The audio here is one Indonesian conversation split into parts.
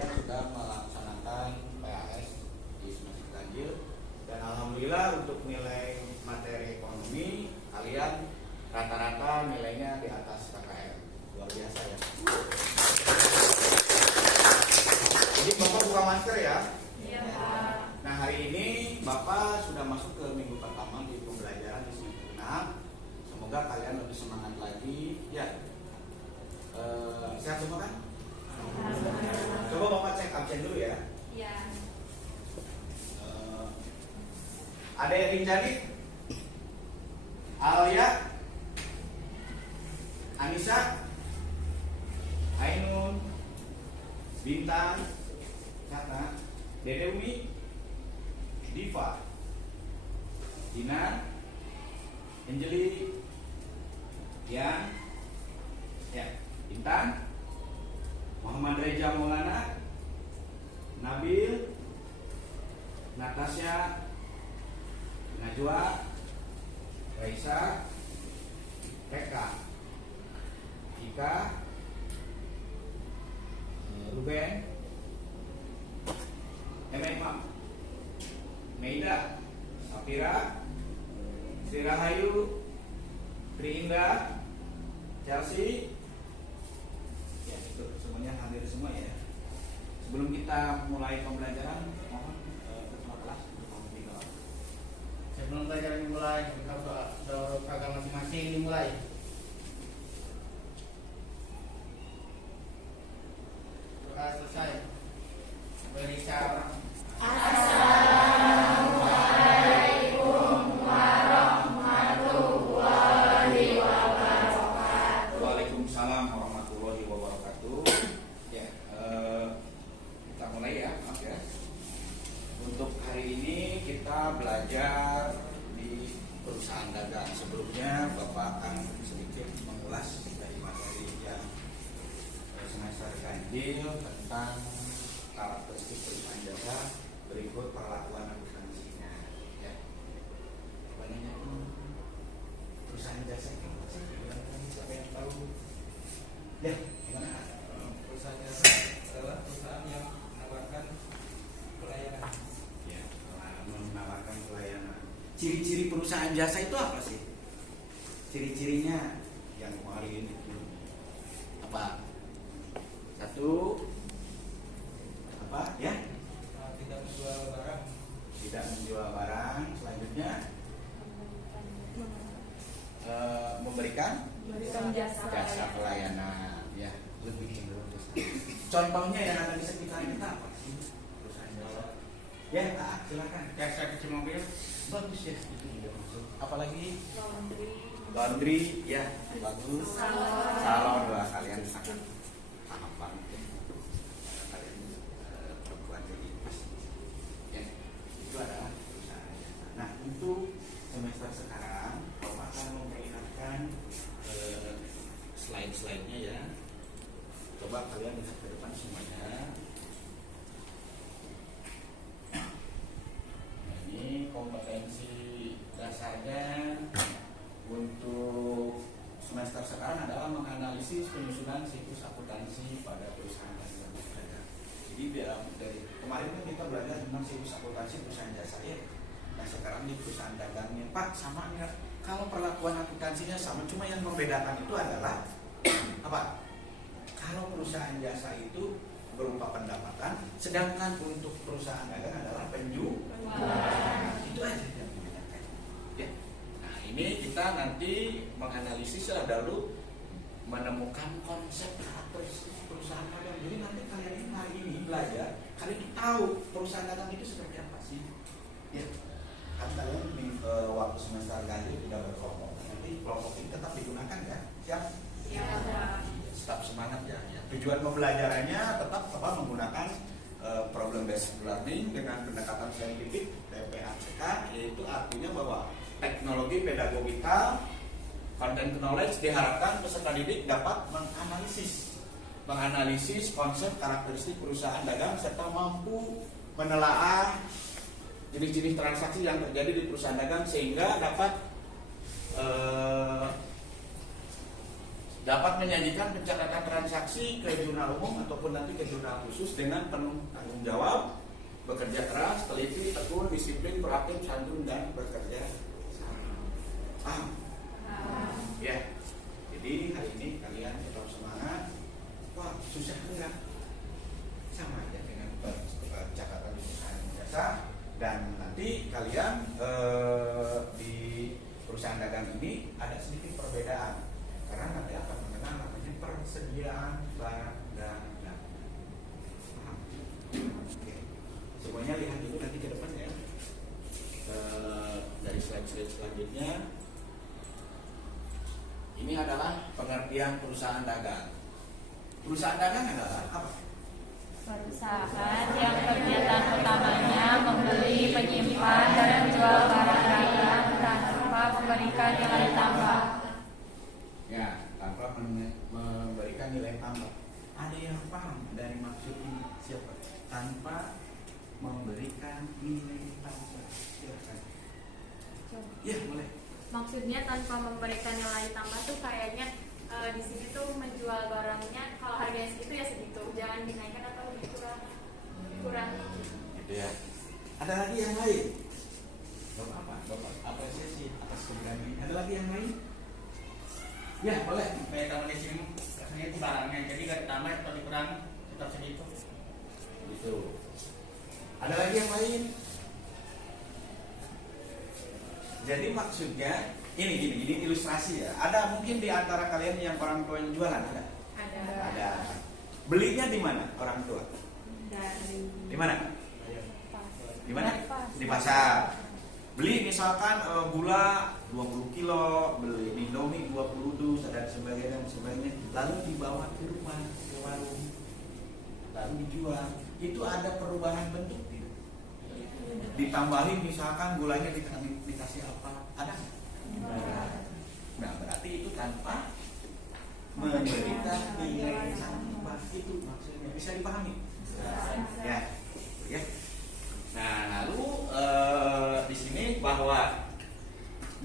kalian sudah melaksanakan PAS di semester ganjil, dan alhamdulillah untuk nilai materi ekonomi kalian rata-rata nilainya di atas KKM. Luar biasa ya. Jadi Bapak buka masker ya. Iya, Pak. Nah, hari ini Bapak sudah masuk ke minggu pertama di pembelajaran di semester 6. Semoga kalian lebih semangat lagi ya. Sehat semua kan? Coba Bapak cek absen dulu ya. Iya. Ada yang Rinjani? Alia? Anissa? Ainun? Bintang? Kata? Dede Umi? Diva? Dina? Anjeli? Ya? Intan? Muhammad Reza Maulana? Nabil? Natasha? Najwa? Raisa? Eka? Ika? Ruben? Emma? Meida? Safira? Sri Rahayu? Tri Indah? Chelsea? Ya, itu semuanya hadir semua ya. Sebelum kita mulai pembelajaran, mohon ketua kelas untuk memimpin doa. Sebelum pelajaran dimulai, kita doa agama masing-masing dimulai. Doa selesai. Beri syarat. Assalamualaikum warahmatullahi wabarakatuh. Waalaikumsalam warahmatullahi wabarakatuh. Ya, kita mulai ya, maaf ya. Untuk hari ini kita belajar di perusahaan dagang. Sebelumnya Bapak akan sedikit mengulas dari materi yang semester ganjil tentang karakteristik perusahaan jasa, berikut perlakuan akuntansinya. Ya, banyaknya perusahaan jasa itu apa sih? Siapa yang tahu? Ya, gimana? Perusahaan jasa adalah perusahaan yang menawarkan pelayanan. Ya, menawarkan pelayanan. Ciri-ciri perusahaan jasa itu apa sih? Ciri-cirinya yang kemarin itu apa? Satu, apa ya? Tidak menjual barang. Tidak menjual barang. Selanjutnya memberikan jasa pelayanan. Ya, lebih cenderung ke sana. Contohnya yang ada di sekitar kita apa sih perusahaan jasa? Ya, silakan. Jasa cuci mobil. Bagus ya, itu juga masuk. Apalagi laundry, ya bagus. Salon lah, kalian sangat paham banget ya. Kalian perempuan jadi pasti. Ya, itu adalah perusahaan jasa. Nah, untuk semester sekarang, Bapak akan memperlihatkan slide-slide-nya ya. Coba kalian lihat ke depan semuanya. Ini kompetensi dasarnya untuk semester sekarang adalah menganalisis penyusunan siklus akuntansi pada perusahaan dagang. Jadi dari kemarin kan kita belajar tentang siklus akuntansi perusahaan jasa ya. Nah, sekarang di perusahaan dagangnya Pak sama nggak? Kalau perlakuan akuntansinya sama, cuma yang membedakan itu adalah apa? Kalau perusahaan jasa itu berupa pendapatan, sedangkan untuk perusahaan dagang adalah penjualan. Itu aja yang membedakan. Ya. Nah, ini kita nanti menganalisis lalu menemukan konsep karakteristik perusahaan dagang. Jadi nanti kalian ini hari ini belajar, kalian tahu perusahaan dagang itu seperti apa sih? Ya. Kan kalian di waktu semester ganjil tidak berkelompok. Nanti kelompok ini tetap digunakan ya. Siap? Ya. Tetap semangat ya. Tujuan pembelajarannya tetap menggunakan problem based learning dengan pendekatan saintifik TPACK, yaitu artinya bahwa teknologi pedagogikal content knowledge diharapkan peserta didik dapat menganalisis konsep karakteristik perusahaan dagang serta mampu menelaah jenis-jenis transaksi yang terjadi di perusahaan dagang sehingga dapat dapat menyajikan pencatatan transaksi ke jurnal umum ataupun nanti ke jurnal khusus dengan penuh tanggung jawab, bekerja keras, teliti, tekun, disiplin, proaktif, santun, dan bekerja sama. Paham? Ya. Jadi hari ini kalian tetap semangat. Wah, susah enggak? Sama aja dengan pencatatan di perusahaan jasa. Dan nanti kalian di perusahaan dagang ini ada sedikit perbedaan karena nanti akan mengenal namanya persediaan barang dan jasa. Paham? Oke. Semuanya lihat dulu nanti ke depan ya. Dari slide-slide selanjutnya. Ini adalah pengertian perusahaan dagang. Perusahaan dagang adalah apa? Perusahaan yang kegiatan utamanya membeli, menyimpan, dan menjual barang dagang tanpa memberikan nilai tambah. Ya, tanpa memberikan nilai tambah. Ada yang paham dari maksud ini? Siapa? Tanpa memberikan nilai tambah. Silakan. Ya, boleh. Maksudnya tanpa memberikan nilai tambah tuh kayaknya di sini tuh menjual barangnya kalau harganya segitu ya segitu, jangan dinaikkan atau dikurangi. Gitu ya. Ada lagi yang lain? Bapak apa? Bapak apresiasi atas keberanian. Ada lagi yang lain? Ya, boleh. Kayak kalau di sini rasanya itu barangnya, jadi nggak ditambah atau dikurangi, tetap segitu. Gitu. Ada lagi yang lain? Jadi maksudnya ini ilustrasi ya. Ada mungkin di antara kalian yang orang tua yang jualan ada? Ada. Belinya di mana orang tua? Di mana? Di mana? Di pasar. Beli misalkan gula 20 kilo, beli Indomie 20 dus dan sebagainya, lalu dibawa ke rumah, ke warung, lalu dijual. Itu ada perubahan bentuk tidak? Ditambahin misalkan gulanya dikasih apa? Ada? Nah, berarti itu tanpa memberikan nilai tambah. Itu maksudnya. Bisa dipahami? Ya. Ya. Nah, lalu di sini bahwa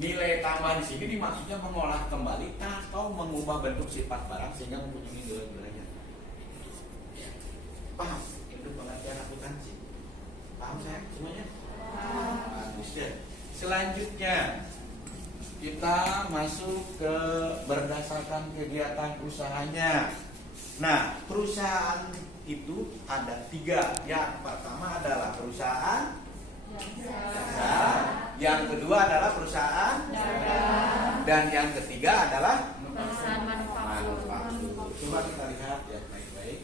nilai tambah di sini dimaksudnya mengolah kembali atau mengubah bentuk sifat barang sehingga mempunyai nilai derajat. Paham? Itu pengertian akuntansi. Paham saya semuanya? Bagus ya. Selanjutnya kita masuk ke berdasarkan kegiatan usahanya. Nah, perusahaan itu ada 3. Yang pertama adalah perusahaan jasa, yang kedua adalah perusahaan dagang, dan yang ketiga adalah Perusahaan manufaktur. Coba kita lihat ya baik-baik.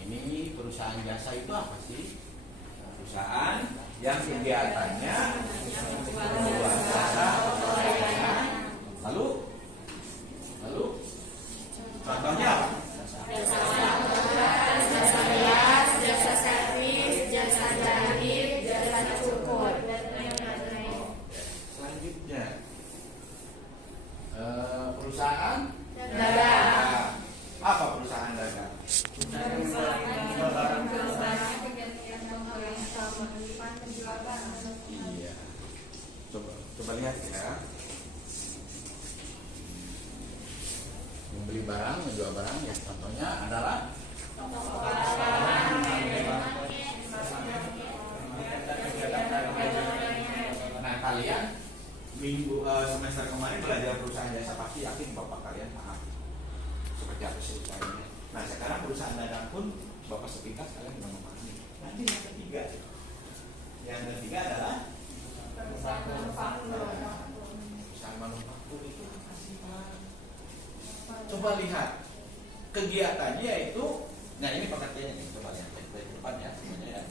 Ini perusahaan jasa itu apa sih? Perusahaan yang kegiatannya membuat jasa, lalu contohnya apa? Jasa hias, jasa servis, jasa jahit, jasa cukur. Selanjutnya perusahaan Dagang. Apa perusahaan dagang? Iya. Coba lihat ya. Membeli barang, menjual barang ya. Contohnya adalah nah, kalian semester kemarin belajar perusahaan jasa pasti yakin bapak kalian paham seperti apa sih usahanya. Nah, sekarang perusahaan dagang pun bapak sepintas kalian sudah memahami. Nanti yang ketiga adalah perusahaan manufaktur itu apa sih Pak? Coba lihat kegiatannya itu. Nah, ini pengertiannya nih, coba lihat dari depan ya semuanya ya.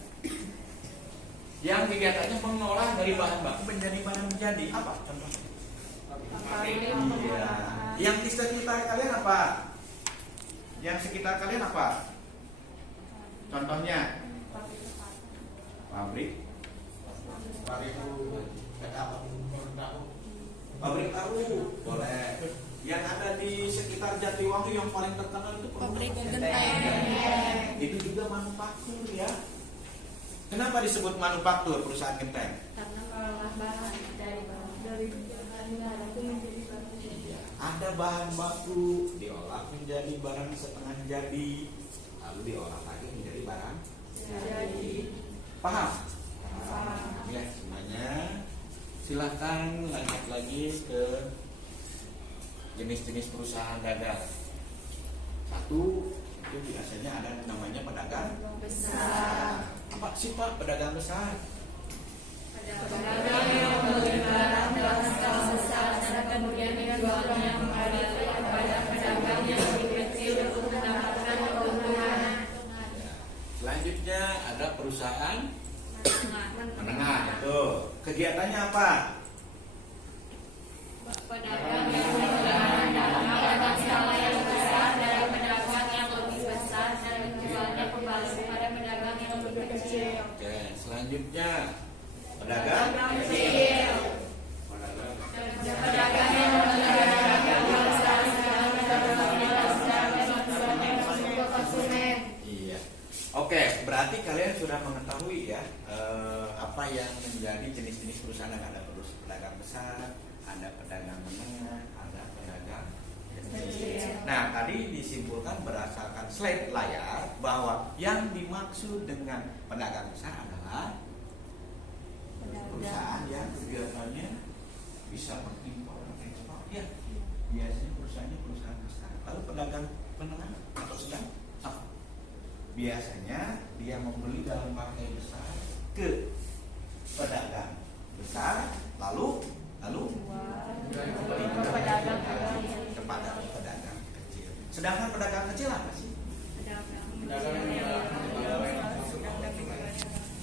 Yang kegiatannya mengolah dari bahan baku menjadi barang jadi apa contohnya? Iya. Yang di sekitar kalian apa? Yang sekitar kalian apa? Contohnya pabrik tahu boleh. Yang ada di sekitar Jatiwangi yang paling terkenal itu pabrik genteng. Itu juga manufaktur ya. Kenapa disebut manufaktur perusahaan genteng? Karena mengolah bahan dari bahan itu menjadi bahan. ada bahan baku diolah menjadi barang setengah jadi, lalu diolah lagi menjadi barang jadi. Paham? Ya, semuanya. Silakan lanjut lagi ke jenis-jenis perusahaan dagang. Satu, itu biasanya ada namanya pedagang besar. Apa sih Pak pedagang besar? Pedagang yang membeli barang dalam skala besar dan kemudian menjualnya kembali kepada pedagang yang lebih kecil untuk mendapatkan keuntungan. Selanjutnya ada perusahaan menengah. Itu kegiatannya apa? Pedagang yang membeli barang dalam skala yang besar dari pedagang yang lebih besar dan menjualnya kembali kepada pedagang yang lebih kecil. Oke, selanjutnya pedagang Kecil. Pedagang yang membeli barang dalam skala besar dan menjualnya ke konsumen. Iya. Oke, berarti kalian sudah mengetahui ya apa yang menjadi jenis-jenis perusahaan. Ada pedagang besar, ada pedagang menengah, ada pedagang kecil. Nah, tadi disimpulkan berdasarkan slide layar bahwa yang dimaksud dengan pedagang besar adalah perusahaan yang kegiatannya bisa mengimpor dan ekspor. Ya, biasanya perusahaannya perusahaan besar. Lalu pedagang menengah atau sedang apa? Biasanya dia membeli dalam partai besar ke pedagang besar, lalu kembali ke pedagang kecil. Sedangkan pedagang kecil apa sih?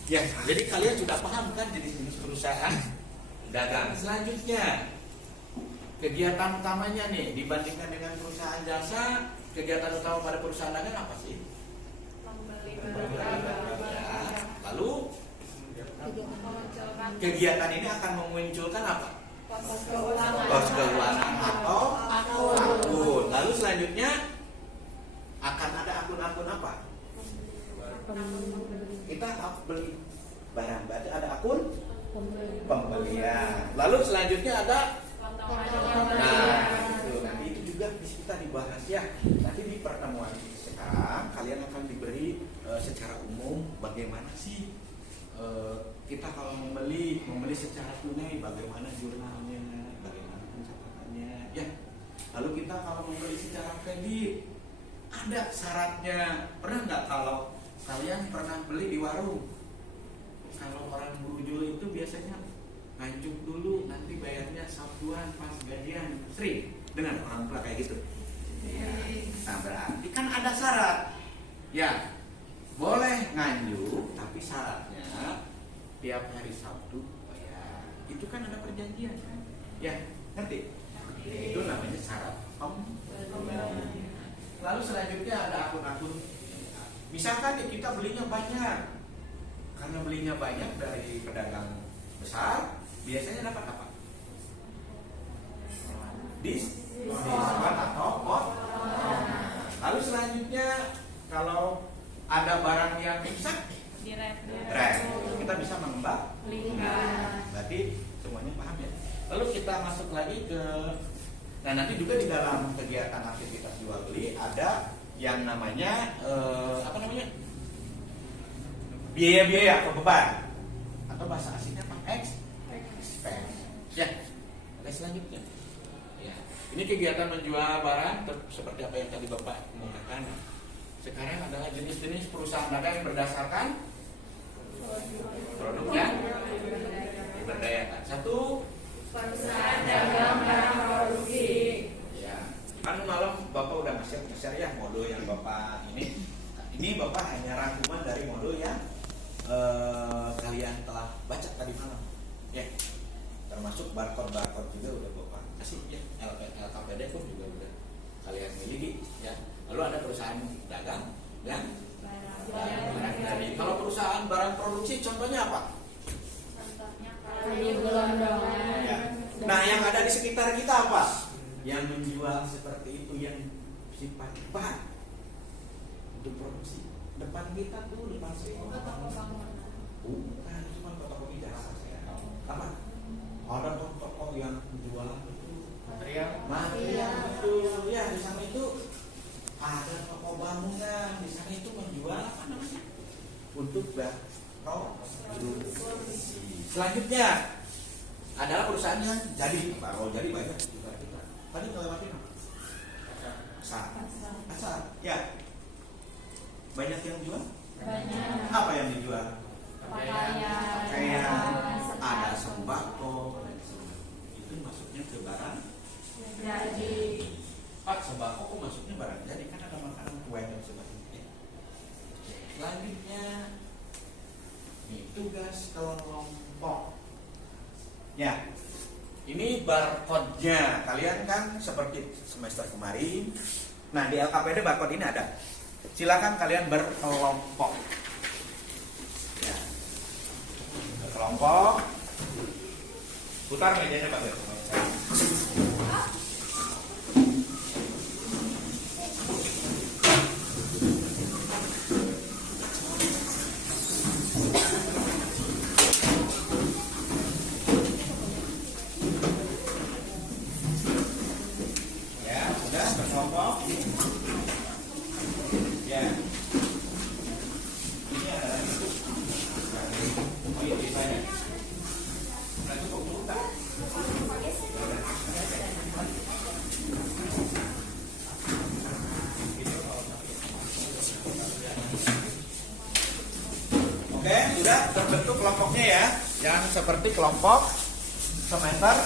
Ya, jadi kalian sudah paham kan jenis-jenis perusahaan dagang. Selanjutnya, kegiatan utamanya nih dibandingkan dengan perusahaan jasa, kegiatan utama pada perusahaan dagang apa sih? Ya, lalu kegiatan ini akan memunculkan apa? Pos keuangan atau akun. Lalu selanjutnya akan ada akun-akun apa? Kita beli barang, berarti ada akun pembelian. Lalu selanjutnya ada nanti itu juga bisa kita dibahas ya. Nanti di pertemuan sekarang kalian akan diberi secara umum bagaimana sih kita kalau membeli secara tunai, bagaimana jurnalnya, bagaimana pencatatannya ya. Lalu kita kalau membeli secara kredit ada syaratnya. Pernah nggak kalau kalian pernah beli di warung, kalau orang brujul itu biasanya nganjuk dulu, nanti bayarnya Sabtuan pas gajian. Sering dengan orang tua kayak gitu. Nah, berarti kan ada syarat. Ya, boleh nganjuk, tapi syaratnya tiap hari Sabtu bayar. Itu kan ada perjanjian kan? Ya, ngerti? Itu namanya syarat pembelian. Lalu selanjutnya ada akun-akun. Misalkan kita belinya banyak, karena belinya banyak dari pedagang besar, biasanya dapat apa? Diskon atau potongan. Lalu selanjutnya kalau ada barang yang rusak, kita bisa mengembalikan. Berarti semuanya paham ya. Lalu kita masuk lagi ke, nah nanti juga di dalam kegiatan aktivitas jual beli ada yang namanya biaya-biaya atau beban, atau bahasa aslinya apa? Expense. Ya. Oke, selanjutnya. Ya. Ini kegiatan menjual barang seperti apa yang tadi Bapak kemukakan. Sekarang adalah jenis-jenis perusahaan dagang yang berdasarkan produknya diberdayakan. Satu, Perusahaan dagang barang produksi. ya. Kan malam Bapak udah nge-share ya modul yang Bapak ini. Nah, ini Bapak hanya rangkuman dari modul yang kalian telah baca tadi malam. Ya. Termasuk barcode juga udah Bapak kasih ya. LKPD pun juga udah kalian miliki ya. Lalu ada perusahaan dagang dan barang dari. Kalau perusahaan barang produksi contohnya apa? Ya. Nah, yang ada di sekitar kita apa? Yang menjual seperti itu, yang sifat bahan untuk produksi. Depan kita tuh, depan saya. Bukan, cuma toko-toko jasa saya. Apa? Ada toko yang jualan itu Material. Betul. Ya, di sana itu ada toko bangunan, di sana itu menjual apa namanya? Untuk produksi. Selanjutnya adalah perusahaannya jadi. Kalau jadi banyak juga kita. Tadi ngelewatin apa? Asal. Ya. Banyak yang jual? Banyak. Apa yang dijual? Pakaian. Kayak ada sembako. Itu masuknya ke barang. Jadi Pak, sembako kok masuknya barang jadi, kan ada makanan kue dan sebagainya. Selanjutnya ini tugas kelompok. Ya, ini barcode-nya. Kalian kan seperti semester kemarin. Nah, di LKPD barcode ini ada. Silakan kalian berkelompok. Ya, berkelompok. Putar mejanya Pak. Ya, sudah berkelompok. Ya. Ini adalah ini desainnya. Nah, cukup dulu tak? Oke, sudah terbentuk kelompoknya ya. Yang seperti kelompok semester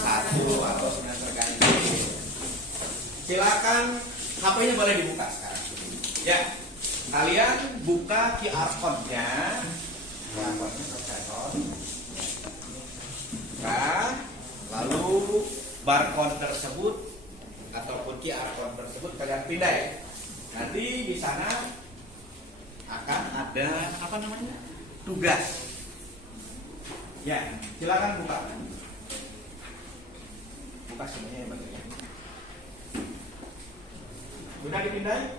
1 atau semester ganjil. Silakan HP-nya boleh dibuka sekarang. Ya, kalian buka QR code-nya. QR code-nya tersetor. Nah, lalu barcode tersebut ataupun QR code tersebut kalian pindai. Nanti di sana akan ada apa namanya? Tugas. Ya, silakan buka. Buka semuanya ya, Bang. Sudah dipindai?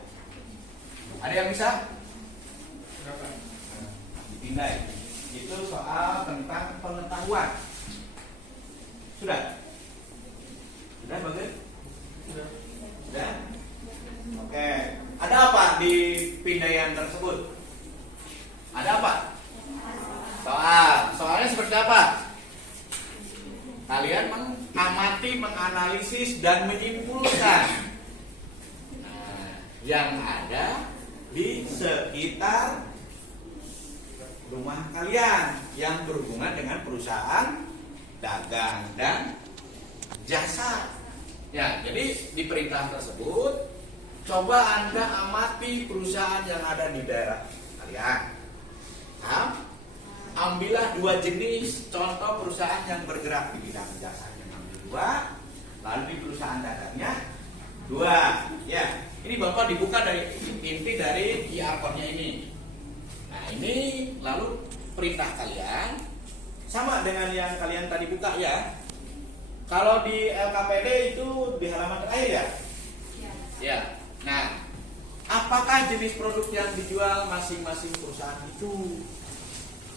Ada yang bisa? Dipindai. Itu soal tentang pengetahuan. Sudah? Sudah bagus? Sudah? Oke. Ada apa di pindaian tersebut? Ada apa? Soal. Soalnya seperti apa? Kalian mengamati, menganalisis, dan menyimpulkan yang ada di sekitar rumah kalian yang berhubungan dengan perusahaan dagang dan jasa. Ya, jadi di perintah tersebut coba Anda amati perusahaan yang ada di daerah kalian. Ambillah 2 jenis contoh perusahaan yang bergerak di bidang jasanya, ambil 2, lalu di perusahaan dagangnya 2. Ya, ini Bapak dibuka dari inti dari QR code-nya ini. Nah, ini lalu perintah kalian sama dengan yang kalian tadi buka ya. Kalau di LKPD itu di halaman terakhir ya? Ya. Nah, apakah jenis produk yang dijual masing-masing perusahaan itu?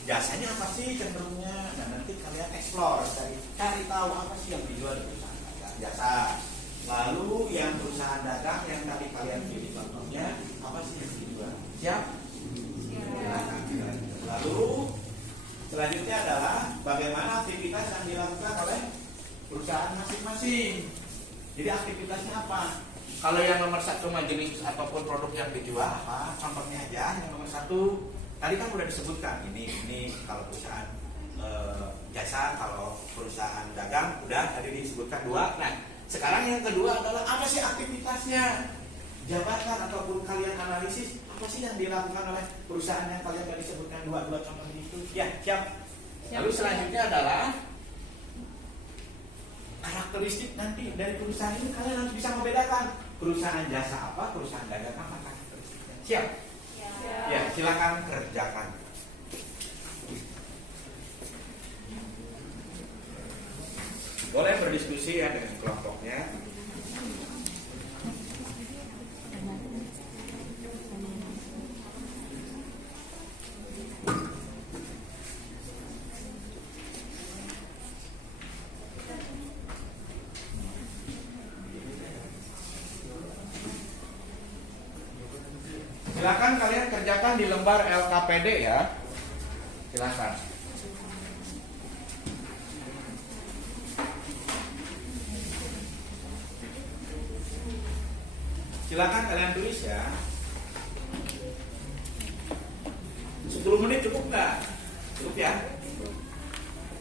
Jasanya apa sih cenderungnya? Nah, nanti kalian explore, cari tahu apa sih yang dijual di perusahaan dagang jasa. Lalu yang perusahaan dagang yang tadi kalian pilih contohnya apa sih yang dijual? Siap? Lalu selanjutnya adalah bagaimana aktivitas yang dilakukan oleh perusahaan masing-masing. Jadi aktivitasnya apa? Kalau yang nomor 1 jenis ataupun produk yang dijual apa? Contohnya aja yang nomor 1 tadi kan udah disebutkan ini kalau perusahaan jasa, kalau perusahaan dagang udah tadi disebutkan 2. Nah, sekarang yang kedua adalah apa sih aktivitasnya? Jabatan ataupun kalian analisis apa sih yang dilakukan oleh perusahaan yang kalian tadi sebutkan 2 contoh itu? Ya, siap. Lalu selanjutnya adalah karakteristik nanti dari perusahaan ini kalian harus bisa membedakan perusahaan jasa apa, perusahaan dagang apa karakteristiknya. Siap? Ya, silakan kerjakan. Boleh berdiskusi ya dengan kelompoknya. kerjakan di lembar LKPD ya. Silakan. Silakan kalian tulis ya. 10 menit cukup nggak? Cukup ya?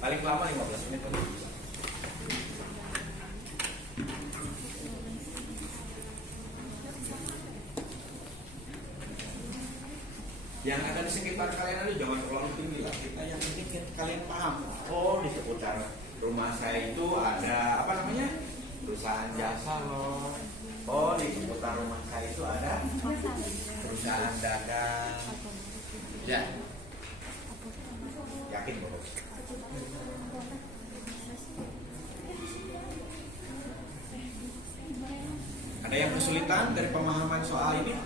Paling lama 15 menit paling bisa. Yang ada di sekitar kalian itu jangan terlalu tinggi lah. Kita yang penting kalian paham. Oh, di seputar rumah saya itu ada apa namanya? Perusahaan jasa loh. Oh, di seputar rumah saya itu ada perusahaan dagang. Ya. Yakin bos? Ada yang kesulitan dari pemahaman soal ini?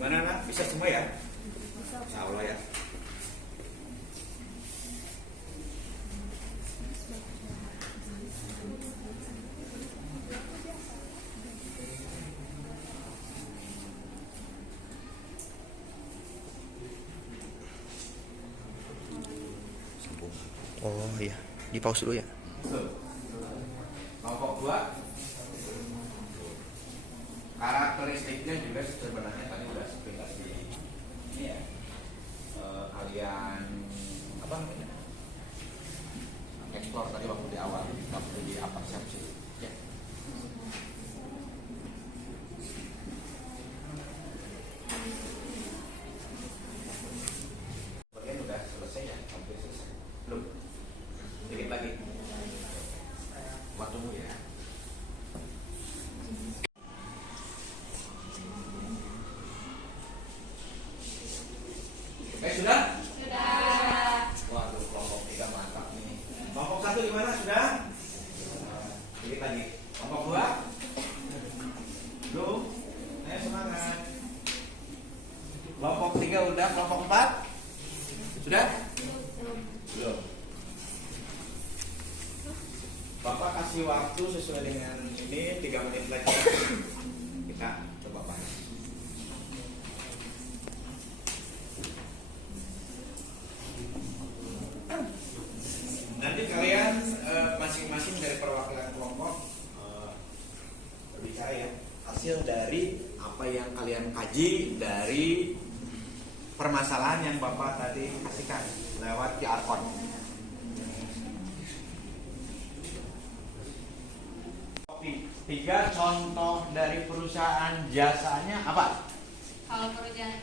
Gimana nak? Bisa semua ya? Insya Allah ya. Oh iya, di pause dulu ya. Kelompok 2. Karakteristiknya juga sebenarnya tadi sudah sekilas di ini ya. Kalian apa namanya? Explore tadi waktu di awal, waktu di persepsi. Ya. Bagian udah selesai ya, hampir selesai. Belum? Dikit lagi. Waktu tunggu ya. Sudah? Sudah. Waduh, kelompok 3 mantap nih. Kelompok 1 gimana? Sudah? Dikit lagi. Kelompok 2? Belum? Ayo semangat. Kelompok 3 udah, kelompok 4? Sudah? Belum. Bapak kasih waktu sesuai dengan ini 3 menit lagi. Kita coba bahas. Nanti kalian masing-masing dari perwakilan kelompok berbicara ya hasil dari apa yang kalian kaji dari permasalahan yang Bapak tadi kasihkan lewat QR code. Tiga contoh dari perusahaan jasanya apa? Kalau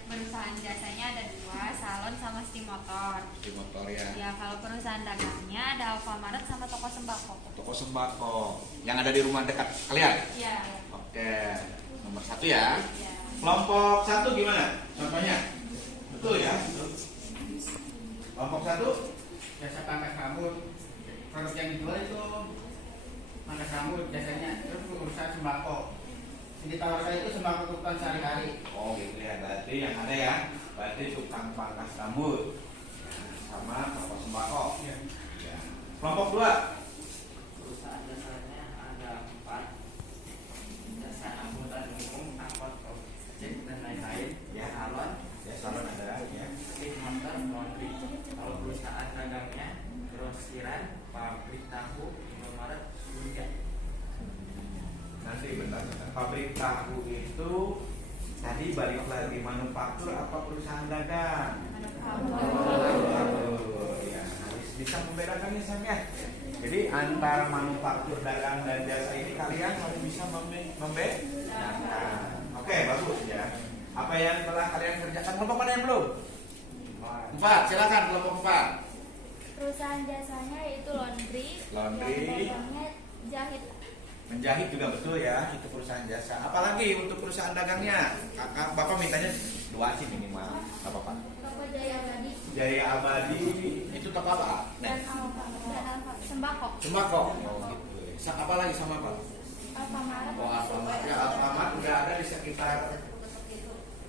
perusahaan jasanya ada 2, salon sama steam motor. Di motor ya. Ya, kalau perusahaan dagangnya ada Alfamart sama toko sembako. Toko sembako yang ada di rumah dekat kalian. Iya. Oke, nomor 1 ya. Iya. Kelompok 1 gimana? Contohnya? Betul ya? Kelompok 1 Jasa pangkas rambut. Produk yang dijual itu pangkas rambut jasanya, terus perusahaan sembako. Di tawar saya itu sembako kebutuhan sehari-hari. oh gitu ya, berarti yang ada ya, berarti tukang pangkas rambut sama toko sembako. Ya. Ya. Kelompok 2 Perusahaan dasarnya ada 4, jasa angkutan umum, angkot, ojek dan lain-lain. ya, Salon, ya salon ada ya. lift motor, laundry. Kalau perusahaan dagangnya grosiran, pabrik tahu, Indomaret, Surya. Nanti bentar. Pabrik tahu itu tadi balik lagi manufaktur apa perusahaan dagang? Oh, ya, harus bisa membedakannya ya. Jadi antara manufaktur dagang dan jasa ini kalian harus bisa membedakan. Oke, bagus ya. Apa yang telah kalian kerjakan? Kelompok mana yang belum? 4, silakan kelompok 4. Perusahaan jasanya yaitu laundry. Laundry. Yang dagangnya jahit. Menjahit juga betul ya, itu perusahaan jasa. Apalagi untuk perusahaan dagangnya, kakak bapak mintanya 2 sih minimal, nggak apa-apa. Toko Jaya Abadi. Jaya Abadi itu toko apa? Dan Alfa Sembako. Sembako. Oh, gitu. Apa lagi sama apa? Alfamart. Oh, Alfamart ya, Alfamart udah ada di sekitar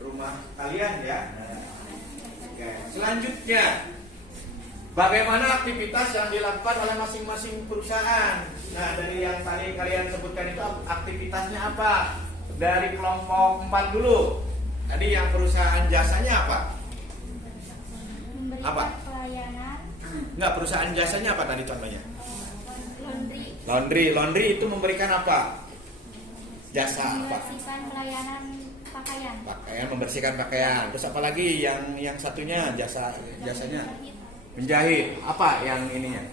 rumah kalian ya. Nah, oke. Selanjutnya, bagaimana aktivitas yang dilakukan oleh masing-masing perusahaan? Nah, dari yang tadi kalian sebutkan itu aktivitasnya apa? Dari kelompok 4 dulu. Tadi yang perusahaan jasanya apa? Memberikan Apa? pelayanan. Enggak, perusahaan jasanya apa tadi contohnya? Laundry. Laundry itu memberikan apa? Jasa apa? Membersihkan pelayanan pakaian. Pakaian, membersihkan pakaian. Terus apa lagi yang satunya jasanya? Menjahit. Menjahit. Apa yang ininya?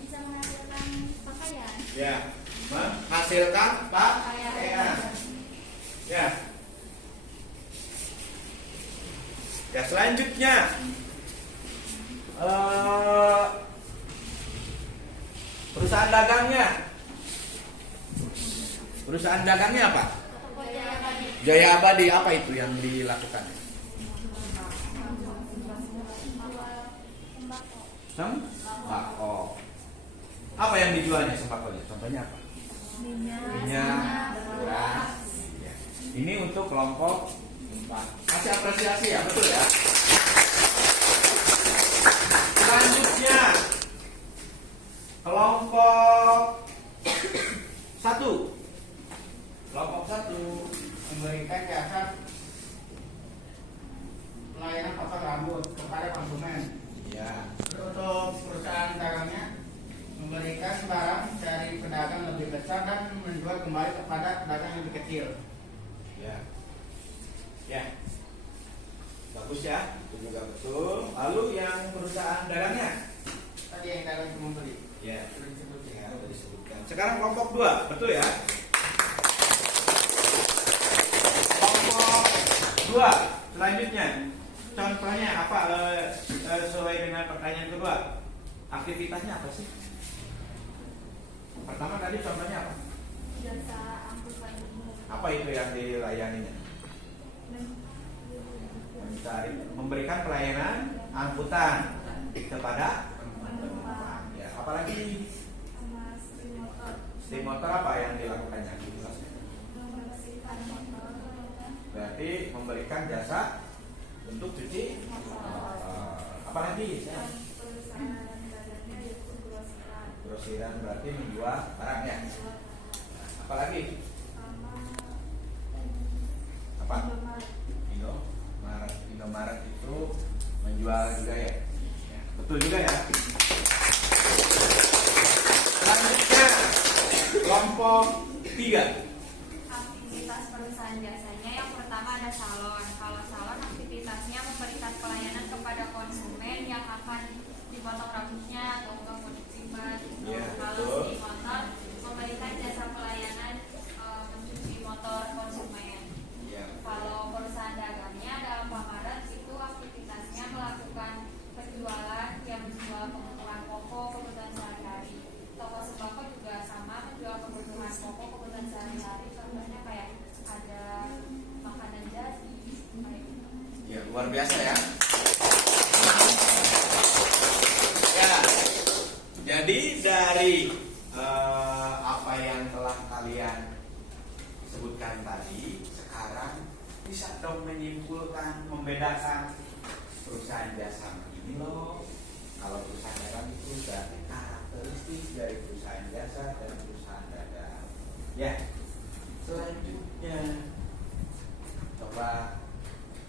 Bisa menghasilkan pakaian. Ya, menghasilkan pakaian. Ya. Ya, selanjutnya perusahaan dagangnya. Perusahaan dagangnya apa? Toko Jaya Abadi. Jaya Abadi, apa itu yang dilakukan? Sembako. Sembako. Apa yang dijualnya sembakonya? Contohnya apa? Minyak, beras. Ya. Ini untuk kelompok 4. Kasih apresiasi ya, betul ya. Selanjutnya kelompok 1. Kelompok 1 Memberikan jasa pelayanan potong rambut kepada konsumen. ya. Untuk perusahaan dagangnya memberikan barang dari pedagang lebih besar dan menjual kembali kepada pedagang yang lebih kecil. Ya. Ya. Bagus ya, itu juga betul. Lalu yang perusahaan dagangnya? Tadi yang dagang itu membeli. Ya, sudah disebutkan. Sekarang kelompok 2, betul ya? Kelompok 2, selanjutnya. Contohnya apa? Sesuai dengan pertanyaan kedua. Aktivitasnya apa sih? Pertama tadi contohnya apa? Jasa angkutan umum. Apa itu yang dilayaninya? Mencari, memberikan pelayanan angkutan kepada penumpang. Ya, apalagi Sama string motor. steam motor apa yang dilakukannya? Membersihkan motor. Berarti memberikan jasa untuk cuci motor. Apalagi? Ya. Perusahaan dagangnya yaitu grosiran. Grosiran berarti menjual barangnya. Apalagi? Sama Apa? Indomaret. Indomaret itu menjual juga ya. Ya, betul juga ya. Selanjutnya kelompok 3. Aktivitas perusahaan jasanya yang pertama ada salon. Kalau salon aktivitasnya memberikan pelayanan kepada konsumen yang akan dipotong rambutnya atau mau disimpan. Iya, Kalau betul. di motor memberikan jasa pelayanan mencuci motor konsumen. Ya. Kalau perusahaan dagangnya ada Alfamart, itu aktivitasnya melakukan penjualan yang menjual kebutuhan pokok, kebutuhan sehari-hari. Toko sembako juga sama, menjual kebutuhan pokok, kebutuhan sehari-hari. Contohnya kayak ada makanan jadi, kayak gitu. Ya, luar biasa ya. Ya. Jadi dari apa yang telah kalian sebutkan tadi, sekarang bisa dong menyimpulkan, membedakan perusahaan jasa ini loh. Kalau perusahaan dagang itu berarti karakteristik dari perusahaan jasa dan perusahaan dagang. Ya. Selanjutnya coba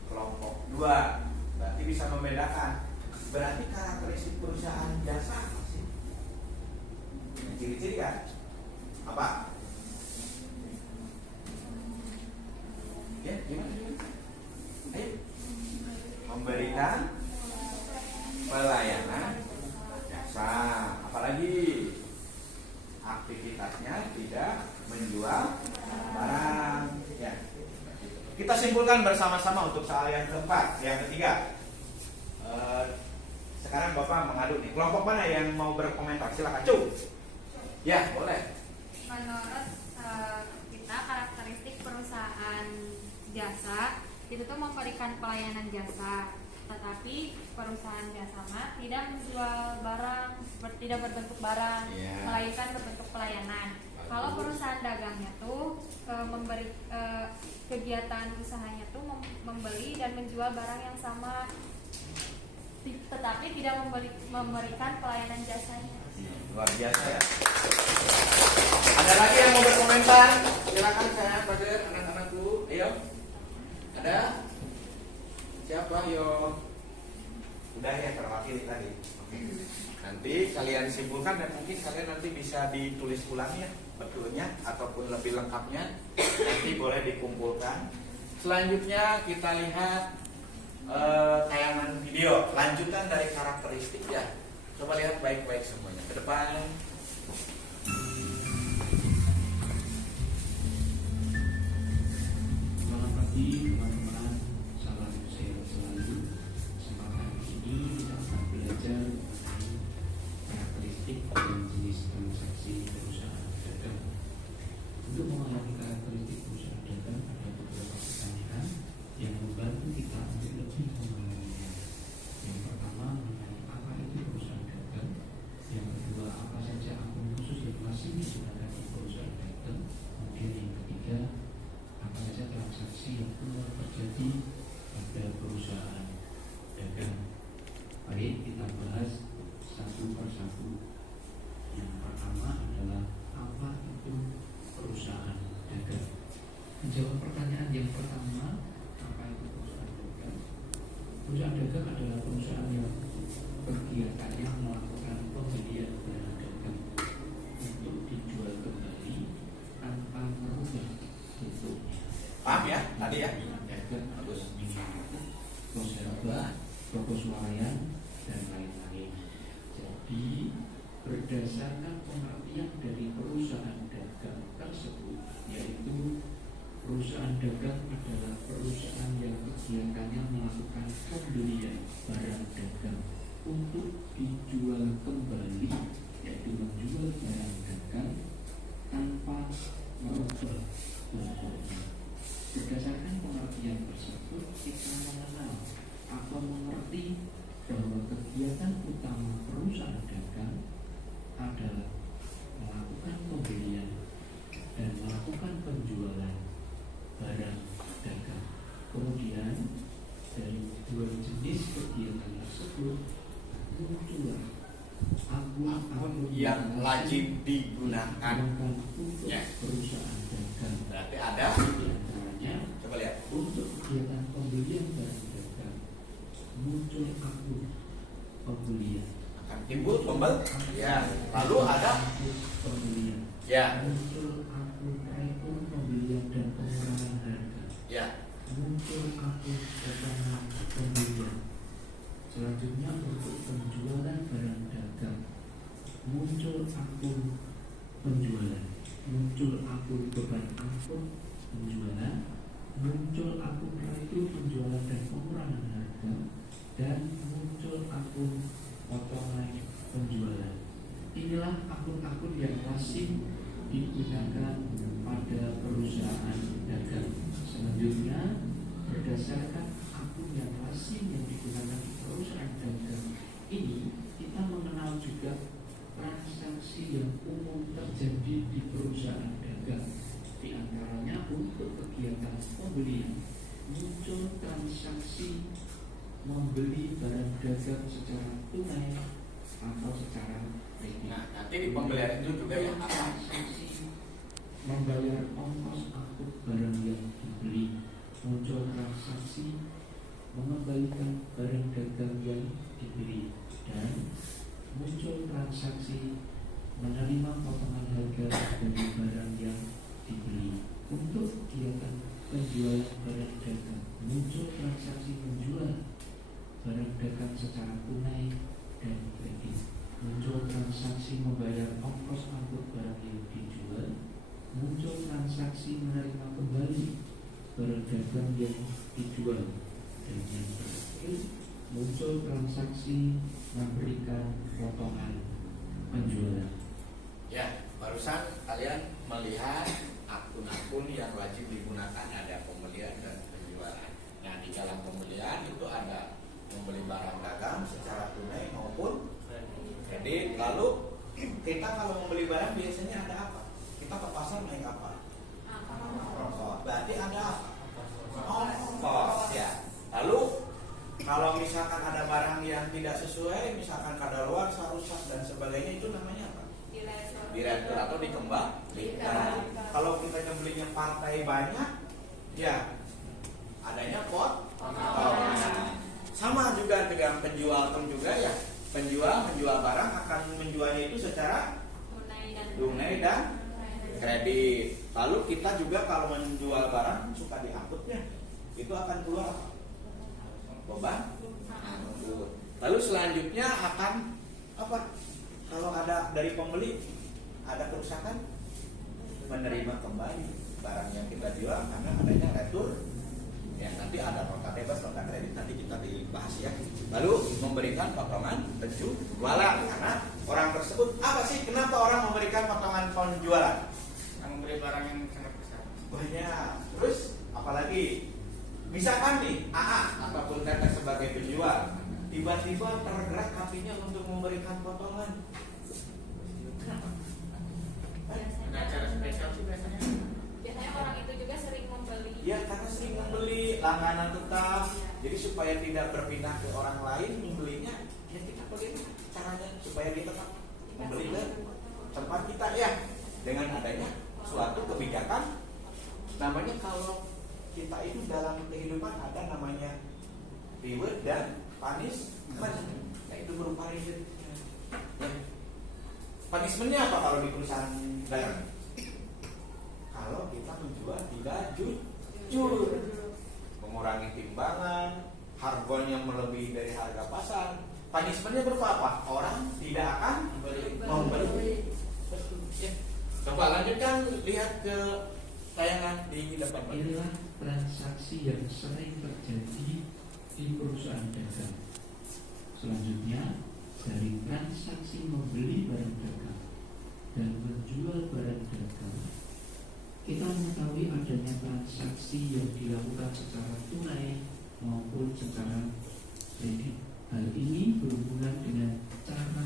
kelompok 2 berarti bisa membedakan. Berarti karakteristik perusahaan jasa apa sih? Ciri-ciri kan? Apa? Ya, gimana? Ayo. Memberikan pelayanan jasa. Apalagi aktivitasnya tidak menjual barang. Ya. Kita simpulkan bersama-sama untuk soal yang keempat, yang ketiga. sekarang Bapak mengadu nih. Kelompok mana yang mau berkomentar? Silakan, Cu. Ya, boleh. Menurut kita karakteristik perusahaan jasa itu tuh memberikan pelayanan jasa, tetapi perusahaan jasa mah tidak menjual barang, tidak berbentuk barang, Iya. melainkan berbentuk pelayanan. Kalau perusahaan dagangnya tuh memberi kegiatan usahanya tuh membeli dan menjual barang yang sama, tetapi tidak memberikan pelayanan jasanya. Luar biasa ya. Ada lagi yang mau berkomentar? Silakan saya pada anak-anak dulu. Ayo. Ada? Siapa? Yo. Udah ya terwakili tadi. Oke. Nanti kalian simpulkan dan mungkin kalian nanti bisa ditulis ulang ya betulnya ataupun lebih lengkapnya. Nanti boleh dikumpulkan. Selanjutnya kita lihat tayangan video lanjutan dari karakteristik ya. Coba lihat baik-baik semuanya ke depan. Selamat pagi teman-teman, salam sehat selalu. Kesempatan ini kita akan belajar mengenai karakteristik dan jenis transaksi perusahaan dagang. Untuk memahami karakteristik perusahaan dagang ada beberapa pertanyaan yang membantu kita untuk lebih memahaminya. Yang pertama mengenai apa itu perusahaan dagang. Yang kedua apa saja akun khusus yang masih digunakan di perusahaan dagang. Kemudian yang ketiga apa saja transaksi yang keluar terjadi pada perusahaan dagang. Baik, kita bahas satu persatu. Yang pertama adalah apa itu perusahaan dagang. Menjawab pertanyaan yang pertama, apa itu perusahaan dagang? Perusahaan dagang adalah perusahaan yang kegiatannya melakukan pembelian barang dagang untuk dijual kembali tanpa merubah bentuknya. Paham ya tadi ya? Dagang Bagus. pos herba, toko swalayan, dan lain-lain. Jadi berdasarkan pengertian dari perusahaan dagang tersebut, yaitu perusahaan dagang adalah perusahaan yang kegiatannya melakukan pembelian barang dagang untuk dijual kembali, yaitu menjual barang dagang tanpa merubah bentuknya. Berdasarkan pengertian tersebut, kita mengenal atau mengerti bahwa kegiatan utama perusahaan dagang adalah melakukan pembelian dan melakukan penjualan barang dagang. Kemudian dari dua jenis kegiatan tersebut muncullah akun Yang wajib digunakan. untuk Ya. perusahaan dagang. Berarti ada. Di antaranya Coba lihat. untuk kegiatan pembelian barang dagang muncul akun pembelian. Akan timbul pembel. Ya. Lalu ada. Akun pembelian. Ya. Muncul akun rekor pembelian dan pengurangan harga. Ya. Muncul akun potongan pembelian. Selanjutnya untuk penjualan barang dagang muncul akun penjualan, muncul akun beban angkut penjualan, muncul akun rekor penjualan dan pengurangan harga, dan muncul akun potongan penjualan. Inilah akun-akun yang lazim digunakan pada perusahaan dagang. Selanjutnya, berdasarkan akun yang lazim yang digunakan di perusahaan dagang ini, kita mengenal juga transaksi yang umum terjadi di perusahaan dagang. Di antaranya untuk kegiatan pembelian muncul transaksi membeli barang dagang secara tunai atau secara kredit. Nah, nanti di pembelian itu juga ya apa? Transaksi membayar ongkos angkut barang yang dibeli, muncul transaksi mengembalikan barang dagang yang dibeli, dan muncul transaksi menerima potongan harga dari barang yang dibeli. Untuk kegiatan penjualan barang dagang muncul transaksi menjual barang dagang secara tunai dan kredit, muncul transaksi membayar ongkos angkut barang yang dijual, muncul transaksi menerima kembali barang dagang yang dijual, dan yang terakhir muncul transaksi memberikan potongan penjualan. Ya, barusan kalian melihat akun-akun yang wajib digunakan, ada pembelian dan penjualan. Nah, di dalam pembelian itu ada membeli barang dagang secara tunai maupun kredit. Lalu kita kalau membeli barang biasanya ada apa? Kita ke pasar naik apa? Ongkos. Berarti ada apa? Ongkos, ya. Lalu kalau misalkan ada barang yang tidak sesuai, misalkan kadaluarsa, rusak dan sebagainya, itu namanya apa? Diretur atau dikembalikan. Kalau kita belinya partai banyak, ya adanya potongan. Sama juga dengan penjual pun juga ya. Menjual barang akan menjualnya itu secara tunai dan kredit. Lalu kita juga kalau menjual barang suka diangkutnya, itu akan keluar beban angkut. Lalu selanjutnya akan apa? Kalau ada dari pembeli ada kerusakan, menerima kembali barang yang kita jual karena adanya retur. Ya, nanti ada nota bebas, nota kredit, nanti kita dibahas ya. Lalu memberikan potongan penjualan, karena orang tersebut apa sih? Kenapa orang memberikan potongan penjualan? Yang membeli barang yang sangat besar. Banyak. Terus apalagi? Misalkan nih AA ataupun Teteh sebagai penjual, tiba-tiba tergerak hatinya untuk memberikan potongan. Kenapa? Ada acara spesial sih biasanya. Biasanya orang itu juga sering membeli. Ya, karena sering membeli, langganan tetap. Jadi supaya tidak berpindah ke orang lain membelinya, ya kita bagaimana caranya supaya dia tetap membeli ke tempat kita ya, dengan adanya suatu kebijakan. Namanya kalau kita itu dalam kehidupan ada namanya reward dan punishment. Nah, itu berupa reward. Ya. Punishmentnya apa kalau di perusahaan dagang? Kalau kita menjual tidak jujur, mengurangi timbangan, harganya melebihi dari harga pasar. Punishmentnya berupa apa? Orang tidak akan membeli. Ya. Coba lanjutkan, lihat ke tayangan di depan. Inilah transaksi yang sering terjadi di perusahaan dagang. Selanjutnya, dari transaksi membeli barang dagang dan menjual barang dagang, kita mengetahui adanya transaksi yang dilakukan secara tunai maupun secara kredit. Hal ini berhubungan dengan cara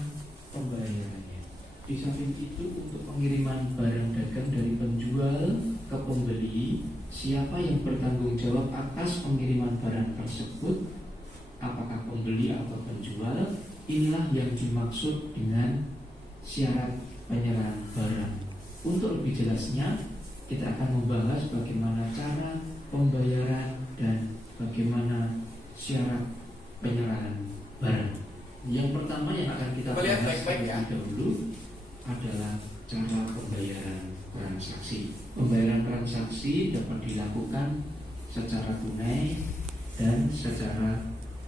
pembayarannya. Di samping itu, untuk pengiriman barang dagang dari penjual ke pembeli, siapa yang bertanggung jawab atas pengiriman barang tersebut? Apakah pembeli atau penjual? Inilah yang dimaksud dengan syarat penyerahan barang. Untuk lebih jelasnya, kita akan membahas bagaimana cara pembayaran dan bagaimana syarat penyerahan barang. Yang pertama yang akan kita Lihat bahas baik-baik ya. terlebih dahulu adalah cara pembayaran transaksi. Pembayaran transaksi dapat dilakukan secara tunai dan secara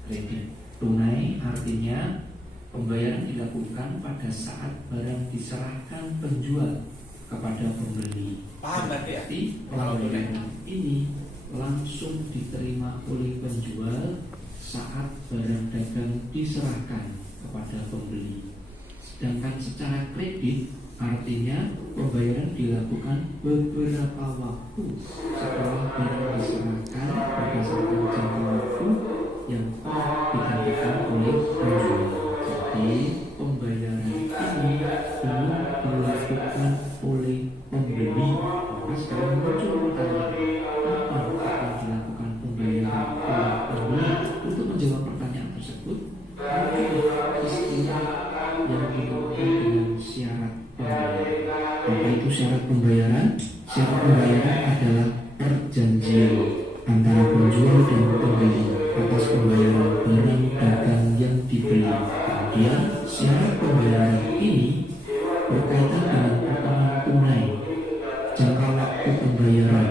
kredit. Tunai artinya pembayaran dilakukan pada saat barang diserahkan penjual kepada pembeli. Paham berarti ya? Jadi Kalau pembayaran ini langsung diterima oleh penjual saat barang dagang diserahkan kepada pembeli. Sedangkan secara kredit artinya pembayaran dilakukan beberapa waktu setelah barang diserahkan berdasarkan jangka waktu yang telah ditentukan oleh penjual. Jadi pembayaran ini belum dilakukan oleh pembeli. Maka sekarang muncul pertanyaan, kapan akan dilakukan pembayaran oleh pembeli? Untuk menjawab pertanyaan tersebut, ada istilah yang dinamakan dengan syarat pembayaran. Apa itu syarat pembayaran? Syarat pembayaran adalah perjanjian antara penjual dan pembeli atas pembayaran barang dagang yang dibeli. Kemudian syarat pembayaran ini berkaitan dengan potongan tunai, jangka waktu pembayaran,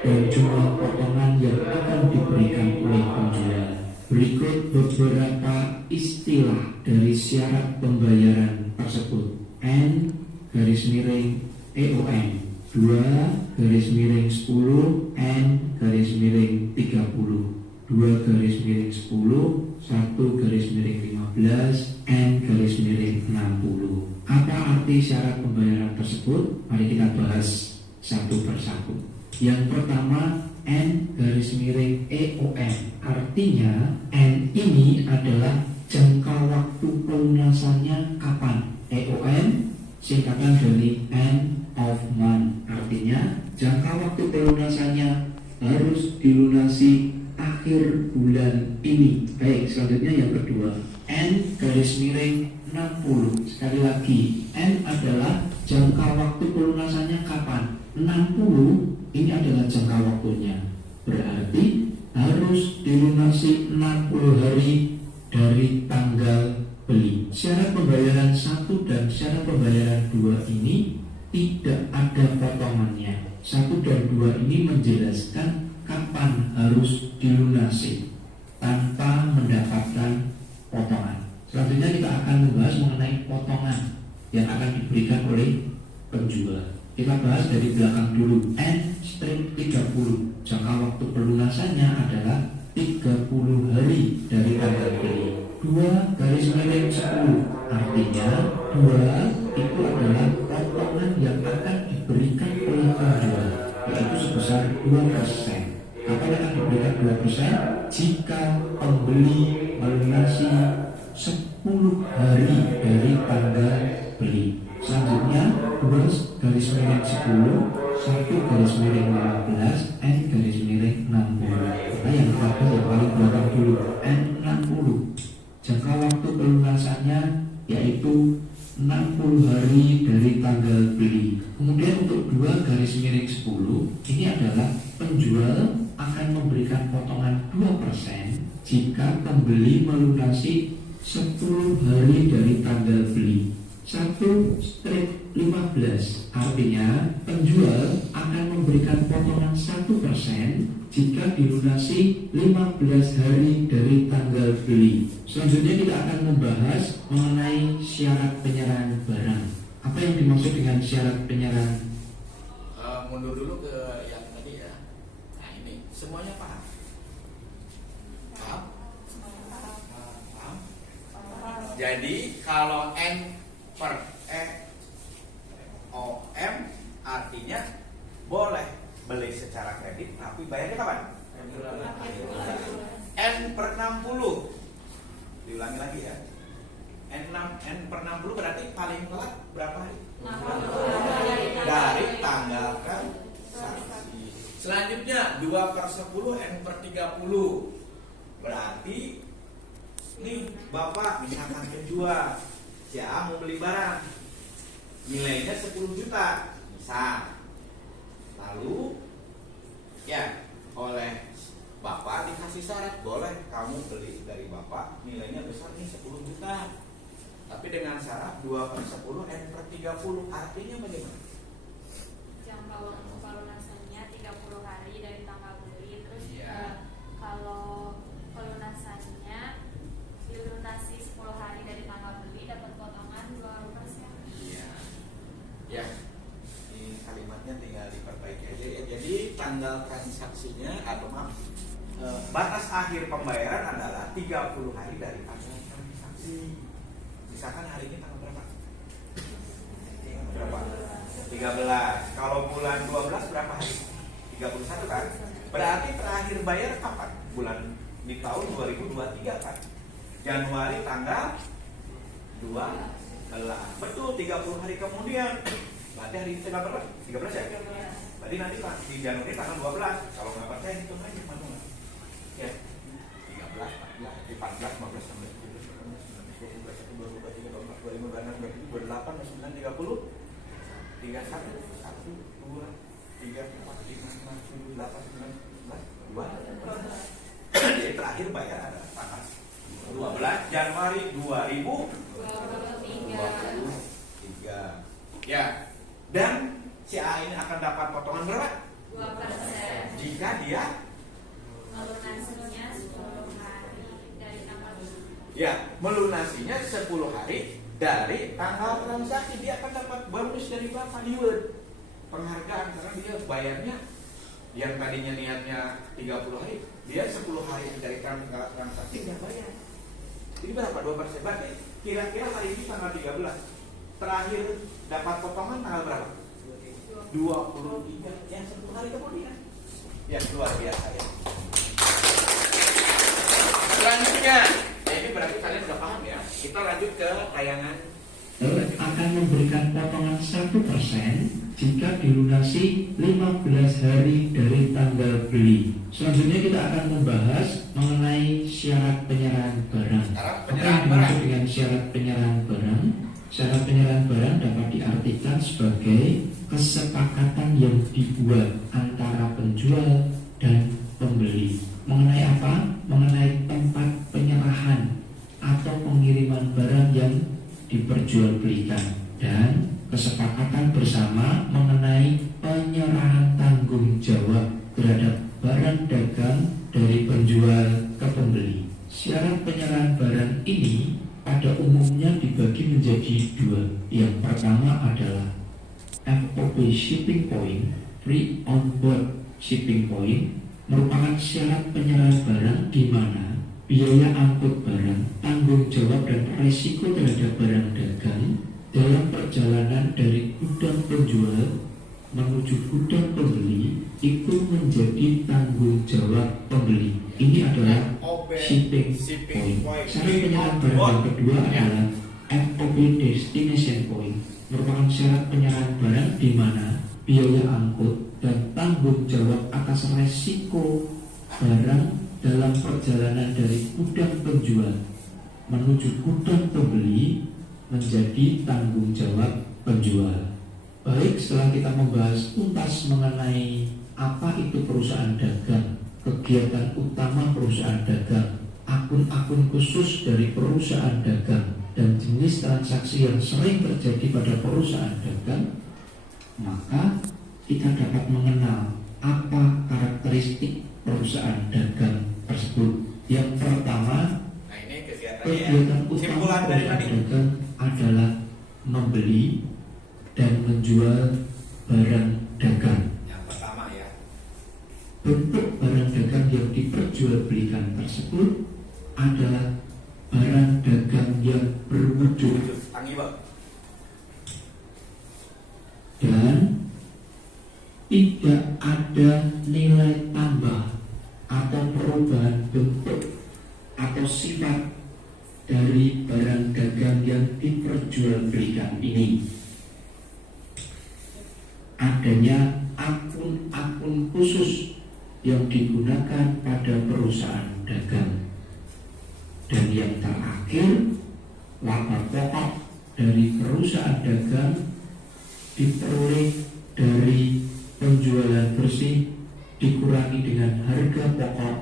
dan jumlah potongan yang akan diberikan oleh penjual. Berikut beberapa istilah dari syarat pembayaran tersebut. N garis miring EON 2 garis miring 10 N garis miring 30 2 garis miring 10 1/15 N/60. Apa arti syarat pembayaran tersebut? Mari kita bahas satu persatu. Yang pertama, N/EOM. Artinya N ini adalah jangka waktu pelunasannya kapan. EOM singkatan dari end of month. Artinya jangka waktu pelunasannya harus dilunasi akhir bulan ini. Baik, selanjutnya yang kedua, N/60. Sekali lagi, N adalah jangka waktu pelunasannya kapan. 60 ini adalah jangka waktunya. Berarti harus dilunasi 60 hari dari tanggal beli. Syarat pembayaran 1 dan syarat pembayaran 2 ini tidak ada potongannya. 1 dan 2 ini menjelaskan kapan harus dilunasi tanpa mendapatkan potongan. Selanjutnya kita akan membahas mengenai potongan yang akan diberikan oleh penjual. Kita bahas dari belakang dulu. N/30. Jangka waktu pelunasannya adalah 30 hari dari tanggal beli. 2/10. Artinya 2 itu adalah potongan yang akan diberikan oleh penjual, yaitu sebesar 2%. Kapan akan diberikan 2%? Jika pembeli melunasi 10 hari dari tanggal beli. Selanjutnya 2/10, 1/15, N/60. Nah, yang terakhir yang paling belakang dulu, N60. Jangka waktu pelunasannya yaitu 60 hari dari tanggal beli. Kemudian untuk 2/10 ini adalah penjual akan memberikan potongan 2% jika pembeli melunasi 10 hari dari tanggal beli. 1/15 artinya penjual akan memberikan potongan 1% jika dilunasi 15 hari dari tanggal beli. Selanjutnya kita akan membahas mengenai syarat penyerahan barang. Apa yang dimaksud dengan syarat penyerahan? Mundur dulu ke yang tadi ya. Nah ini semuanya paham? Paham? Paham? Jadi kalau N/EOM artinya boleh beli secara kredit tapi bayarnya kapan? N/60. Diulangi lagi ya. N/60 berarti paling telat berapa hari? Dari tanggal transaksi. Selanjutnya 2/10 N/30. Berarti nih Bapak misalkan penjual si A mau beli barang nilainya 10 juta misal, lalu ya oleh Bapak dikasih syarat boleh kamu beli dari Bapak nilainya besar nih 10 juta, tapi dengan syarat 2/10 N/30. Artinya bagaimana? Jangka waktu pelunasannya 30 hari dari tanggal beli. Terus Iya. kalau pelunasannya dilunasi 10 hari dari tanggal beli dapat potongan 2%. Iya. Ya. Ini kalimatnya tinggal diperbaiki aja ya. Jadi tanggal transaksinya atau batas akhir pembayaran adalah 30 hari dari tanggal transaksi. Misalkan hari ini tanggal berapa? 13. Kalau bulan 12 berapa hari? 31 kan? Berarti terakhir bayar kapan? Bulan di tahun 2023 kan? Januari tanggal 12. Betul, 30 hari kemudian. Berarti hari ini tanggal berapa? 13 ya? Berarti nanti di Januari tanggal 12. Kalau nggak percaya hitung aja mana? Ya. 13, 14, 15, 16, 17, 18, 19, 20, 21, 22, 23, 24, 25, 26, 27, 28, 29, 30, 31, 1, 2, 3, 4, 5, 6, 7, 8, 9, 10, 2. Jadi terakhir bayar ada tanggal 12 Januari 2023. Ya. Dan si A ini akan dapat potongan berapa? 2% Jika dia melunasinya 10 hari dari tanggal beli. ya melunasinya 10 hari dari tanggal transaksi, dia akan dapat bonus dari Bapak reward, penghargaan, karena dia bayarnya yang tadinya niatnya 30 hari, dia 10 hari dari tanggal transaksi dia bayar. Jadi berapa? 2%. Berarti kira-kira hari ini tanggal 13. Terakhir dapat potongan tanggal berapa? 23. Yang 1 hari kemudian. Ya, luar biasa ya. Selanjutnya, ini berarti kalian sudah paham ya. Kita lanjut ke tayangan. Akan memberikan potongan 1% jika dilunasi 15 hari dari tanggal beli. Selanjutnya kita akan membahas mengenai syarat penyerahan barang. Syarat Apa penyerahan yang dimaksud dengan syarat penyerahan barang? Syarat penyerahan barang dapat diartikan sebagai kesepakatan yang dibuat antara penjual dan pembeli. Mengenai apa? Mengenai tempat penyerahan atau pengiriman barang yang diperjualbelikan, dan kesepakatan bersama mengenai penyerahan tanggung jawab terhadap barang dagang dari penjual ke pembeli. Syarat penyerahan barang ini pada umumnya dibagi menjadi 2. Yang pertama adalah FOB shipping point, free on board shipping point, merupakan syarat penyerahan barang di mana biaya angkut barang, tanggung jawab dan resiko terhadap barang dagang dalam perjalanan dari gudang penjual menuju gudang pembeli ikut menjadi tanggung jawab pembeli. Ini adalah shipping point. Syarat penyerahan barang yang kedua adalah FOB destination point, merupakan syarat penyerahan barang di mana biaya angkut dan tanggung jawab atas resiko barang dalam perjalanan dari gudang penjual menuju gudang pembeli menjadi tanggung jawab penjual. Baik, setelah kita membahas tuntas mengenai apa itu perusahaan dagang, kegiatan utama perusahaan dagang, akun-akun khusus dari perusahaan dagang, dan jenis transaksi yang sering terjadi pada perusahaan dagang, maka kita dapat mengenal apa karakteristik perusahaan dagang tersebut. Yang pertama, Nah, ini kegiatannya ya. kegiatan utama Simpulan dari perusahaan tadi. dagang adalah membeli dan menjual barang dagang. Yang pertama ya. Bentuk barang dagang yang diperjualbelikan tersebut adalah barang dagang yang berwujud Tangible. dan tidak ada nilai tambah atau perubahan bentuk atau sifat dari barang dagang yang diperjualbelikan ini. Adanya akun-akun khusus yang digunakan pada perusahaan dagang. Dan yang terakhir, laba pokok dari perusahaan dagang diperoleh dari penjualan bersih dikurangi dengan harga pokok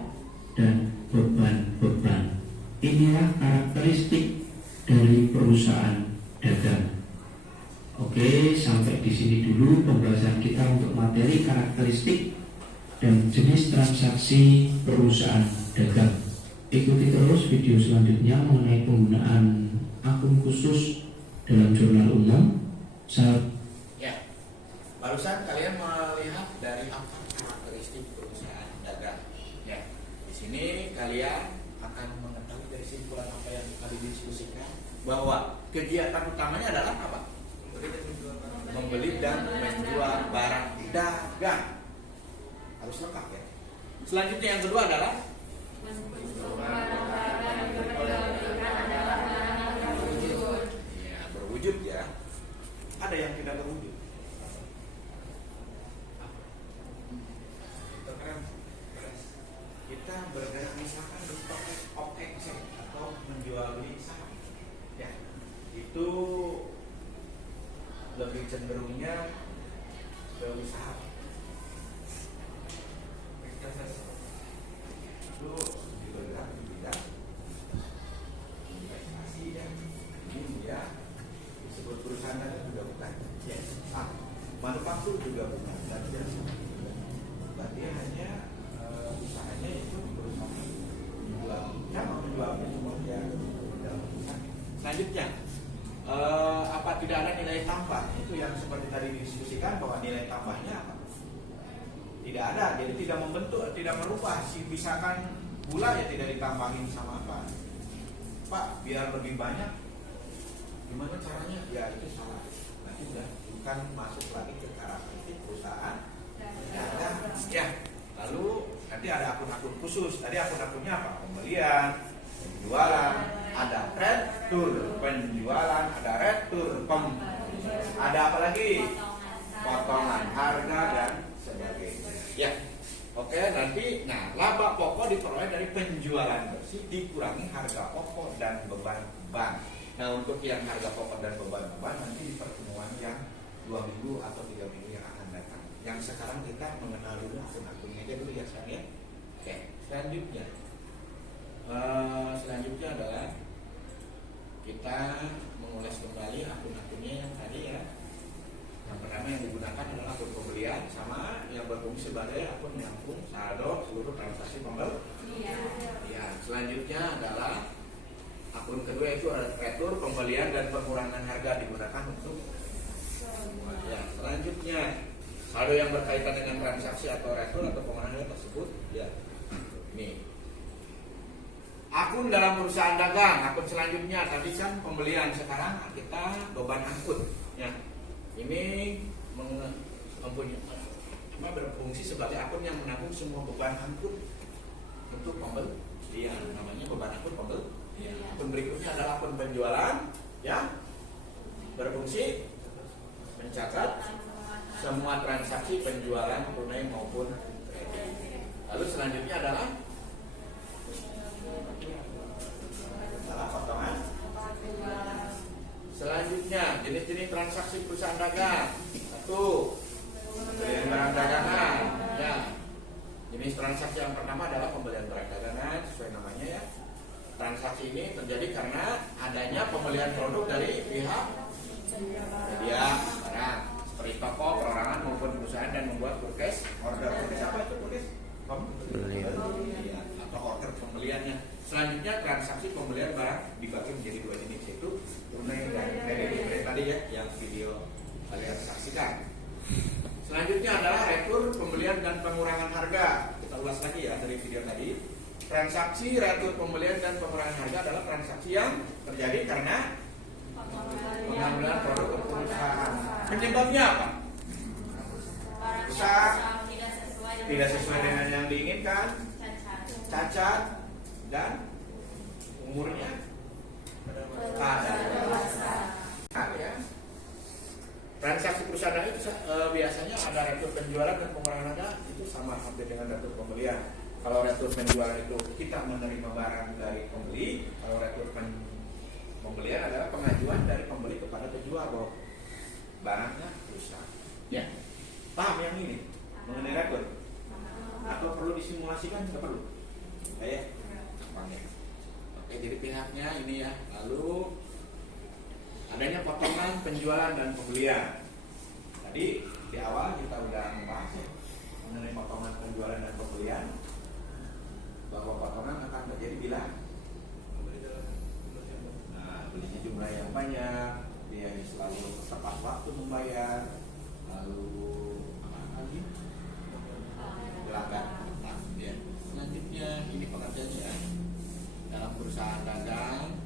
dan beban-beban. Inilah karakteristik dari perusahaan dagang. Oke, sampai di sini dulu pembahasan kita untuk materi karakteristik dan jenis transaksi perusahaan dagang. Ikuti terus video selanjutnya mengenai penggunaan akun khusus dalam jurnal umum. Ya. Barusan kalian melihat dari apa karakteristik perusahaan dagang. Ya. Di sini kalian akan mengetahui dari simpulan apa yang tadi didiskusikan bahwa kegiatan utamanya adalah apa? Membeli dan menjual barang dagang. Harus lengkap ya. Selanjutnya yang kedua adalah ya, berwujud ya. Ada yang tidak berwujud. Kita bergerak misalkan di OKX atau menjual beli saham. Ya. Itu lebih cenderungnya ke usaha. Itu bergerak di bidang investasi ya. Ini ya disebut perusahaan dan juga bukan. Yes. Manufaktur juga bukan. Dan dia hanya usahanya itu perusahaan menjual semua ya. Selanjutnya apa tidak ada nilai tambah? Itu yang seperti tadi didiskusikan bahwa nilai tambahnya apa? Tidak ada, jadi tidak membentuk, tidak merubah. Misalkan gula ya tidak ditambahin sama apa. Pak biar lebih banyak, gimana caranya? Ya itu salah. Nanti bukan masuk lagi ke karakteristik perusahaan dagang. Ya. Lalu nanti ada akun-akun khusus. Tadi akun-akunnya apa? Pembelian, penjualan, ada retur penjualan, ada retur ada apa lagi? Potongan harga dan sebagainya. Ya. Oke, nanti laba pokok diperoleh dari penjualan bersih dikurangi harga pokok dan beban bank. Nah, untuk yang harga pokok dan beban nanti di pertemuan yang 2 minggu atau 3 minggu yang akan datang. Yang sekarang kita mengenal dulu akun-akunnya aja dulu ya saya. Oke, selanjutnya. Selanjutnya adalah kita mengulas kembali akun-akunnya yang tadi ya. Yang pertama yang digunakan adalah akun pembelian sama yang berfungsi sebagai akun menampung saldo seluruh transaksi pembelian. Ya, selanjutnya adalah akun kedua itu retur pembelian dan pengurangan harga digunakan untuk ya, selanjutnya saldo yang berkaitan dengan transaksi atau retur atau pengurangan harga tersebut ya. Ini akun dalam perusahaan dagang, akun selanjutnya tadi kan pembelian, sekarang kita beban angkut ya. Ini mempunyai berfungsi sebagai akun yang menanggung semua beban angkut untuk pembelian, namanya beban angkut pembelian. Akun berikutnya adalah akun penjualan ya, berfungsi mencatat semua transaksi penjualan tunai maupun kredit. Lalu selanjutnya adalah potongan. Selanjutnya jenis-jenis transaksi perusahaan dagang. 1. Pembelian barang dagangan. Ya. Jenis transaksi yang pertama adalah pembelian barang dagangan sesuai namanya ya. Transaksi ini terjadi karena adanya pembelian produk dari pihak penyedia barang seperti toko, perorangan maupun perusahaan dan membuat purchase order. Purchase apa itu purchase? Pembelian atau order pembeliannya. Selanjutnya transaksi pembelian barang dibagi menjadi 2 jenis yaitu tunai dan kredit tadi ya yang video kalian saksikan. Selanjutnya adalah retur pembelian dan pengurangan harga. Kita ulas lagi ya dari video tadi. Transaksi retur pembelian dan pengurangan harga adalah transaksi yang terjadi karena pengambilan produk ke perusahaan. Penyebabnya apa? Rusak, tidak sesuai dengan yang diinginkan, cacat, dan umurnya ya. Transaksi perusahaan itu biasanya ada retur penjualan dan pengurangan harga itu sama hampir dengan retur pembelian. Kalau retur penjualan itu kita menerima barang dari pembeli, kalau retur pembelian adalah pengajuan dari pembeli kepada penjual bahwa barangnya rusak. Ya, paham yang ini mengenai retur? Atau perlu disimulasikan? Tidak perlu. Ya. Oke, jadi pihaknya ini ya. Lalu adanya potongan penjualan dan pembelian. Tadi di awal kita udah membahas ya, mengenai potongan penjualan dan pembelian, bahwa potongan akan terjadi bila belinya jumlah yang banyak, dia selalu tepat waktu membayar, lalu apa lagi? Pelanggan tetap ya. Selanjutnya ini pengertiannya dalam perusahaan dagang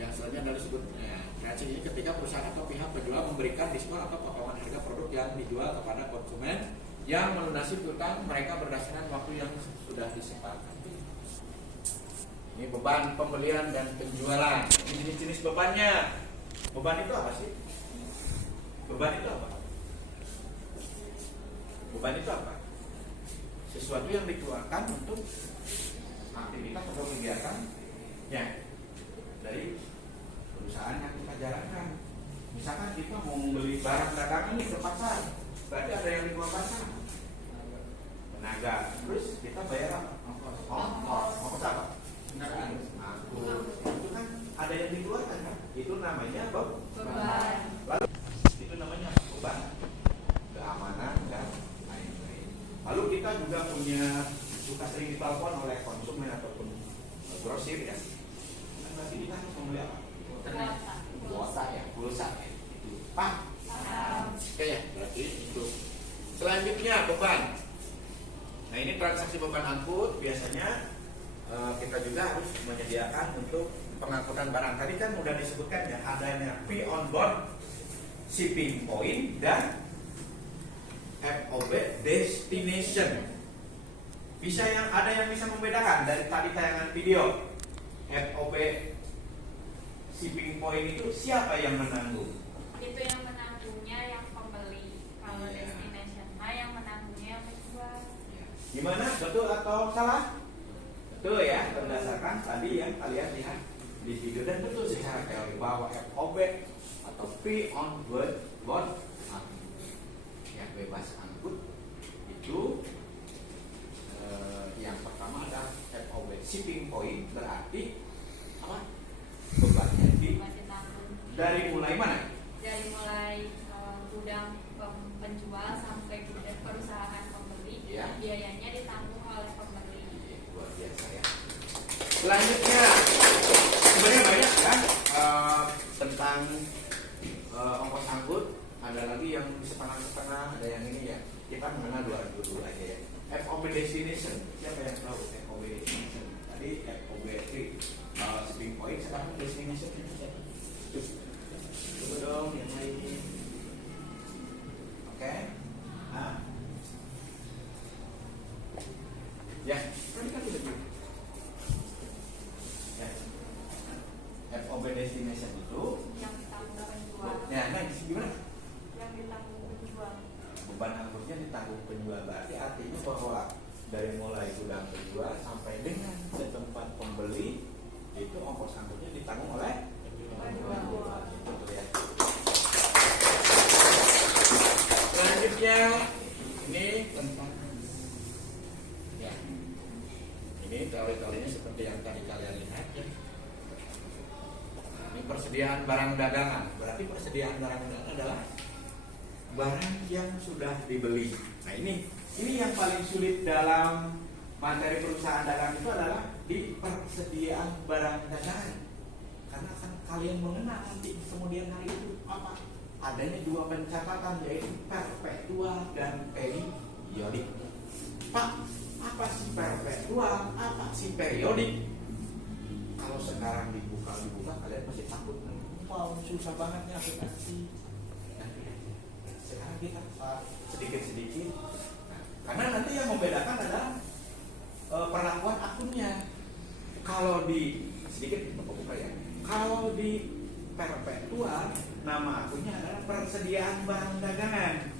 yang selanjutnya adalah sebutnya transaksi ini ketika perusahaan atau pihak penjual memberikan diskon atau potongan harga produk yang dijual kepada konsumen yang melunasi utang mereka berdasarkan waktu yang sudah disepakati. Ini beban pembelian dan penjualan. Ini jenis-jenis bebannya. Beban itu apa sih? Beban itu apa? Beban itu apa? Sesuatu yang dikeluarkan untuk aktivitas atau kegiatan ya dari perusahaan yang kita jalankan. Misalkan kita mau membeli barang dagangan ini ke pasar, berarti ada yang di pasar, tenaga. Terus kita bayar apa? Ongkos apa? Kendaraan, angkut. Itu kan ada yang dikeluarkan kan? Itu namanya beban. Lalu itu namanya beban, keamanan dan lain-lain. Lalu kita juga punya suka sering ditelepon oleh konsumen ataupun grosir ya. Kan berarti kita harus membeli apa? Kuota ya, pulsa ya. Itu oke ya, berarti itu. Selanjutnya beban. Nah ini transaksi beban angkut biasanya kita juga harus menyediakan untuk pengangkutan barang tadi kan udah disebutkan ya, adanya P on board, shipping point, dan FOB destination. Bisa ada yang bisa membedakan dari tadi tayangan video? FOB shipping point itu siapa yang menanggung? Itu yang menanggungnya yang pembeli. Kalau Iya. destination yang menanggungnya yang menjual. Gimana? Betul atau salah? Betul ya, berdasarkan tadi yang kalian lihat di video, dan betul secara teori bahwa FOB atau P on board yang bebas angkut itu yang pertama adalah FOB shipping point, berarti apa? Bebannya Masih tanggung. dari mulai mana? Dari mulai gudang penjual sampai gudang perusahaan pembeli, Iya. biayanya ditanggung oleh pembeli. Luar biasa ya. Selanjutnya sebenarnya banyak kan tentang ongkos angkut. Ada lagi yang setengah-setengah, ada yang ini ya. Kita mengenal dua aja ya. FOB destination, siapa yang tahu FOB destination? Tadi FOB shipping point, sekarang destination itu siapa? Coba dong yang lain. Oke. Nah. Ya, tadi kan sudah bilang. Ya. FOB destination itu Yang ditanggung penjual. ya, nah gimana? Yang ditanggung penjual. Beban angkutnya ditanggung penjual, berarti artinya bahwa dari mulai gudang penjual sampai dengan ke tempat pembeli itu ongkos angkutnya ditanggung oleh penjual. Betul ya. Selanjutnya ini tentang ya, ini teori-teorinya seperti yang tadi kalian lihat ya. Nah, ini persediaan barang dagangan. Berarti persediaan barang dagangan adalah barang yang sudah dibeli. Nah ini yang paling sulit dalam materi perusahaan dagang itu adalah di persediaan barang dagangan. Karena kan kalian mengenal nanti kemudian hari itu apa? Adanya dua pencatatan, yaitu perpetual dan periodik. Pak, apa sih perpetual? Apa sih periodik? Kalau sekarang dibuka kalian pasti takut. Wow, susah banget nih aplikasi. Sekarang kita sedikit-sedikit. Karena nanti yang membedakan adalah perlakuan akunnya. Kalau di sedikit buka ya. Kalau di perpetual, nama akunnya adalah persediaan barang dagangan.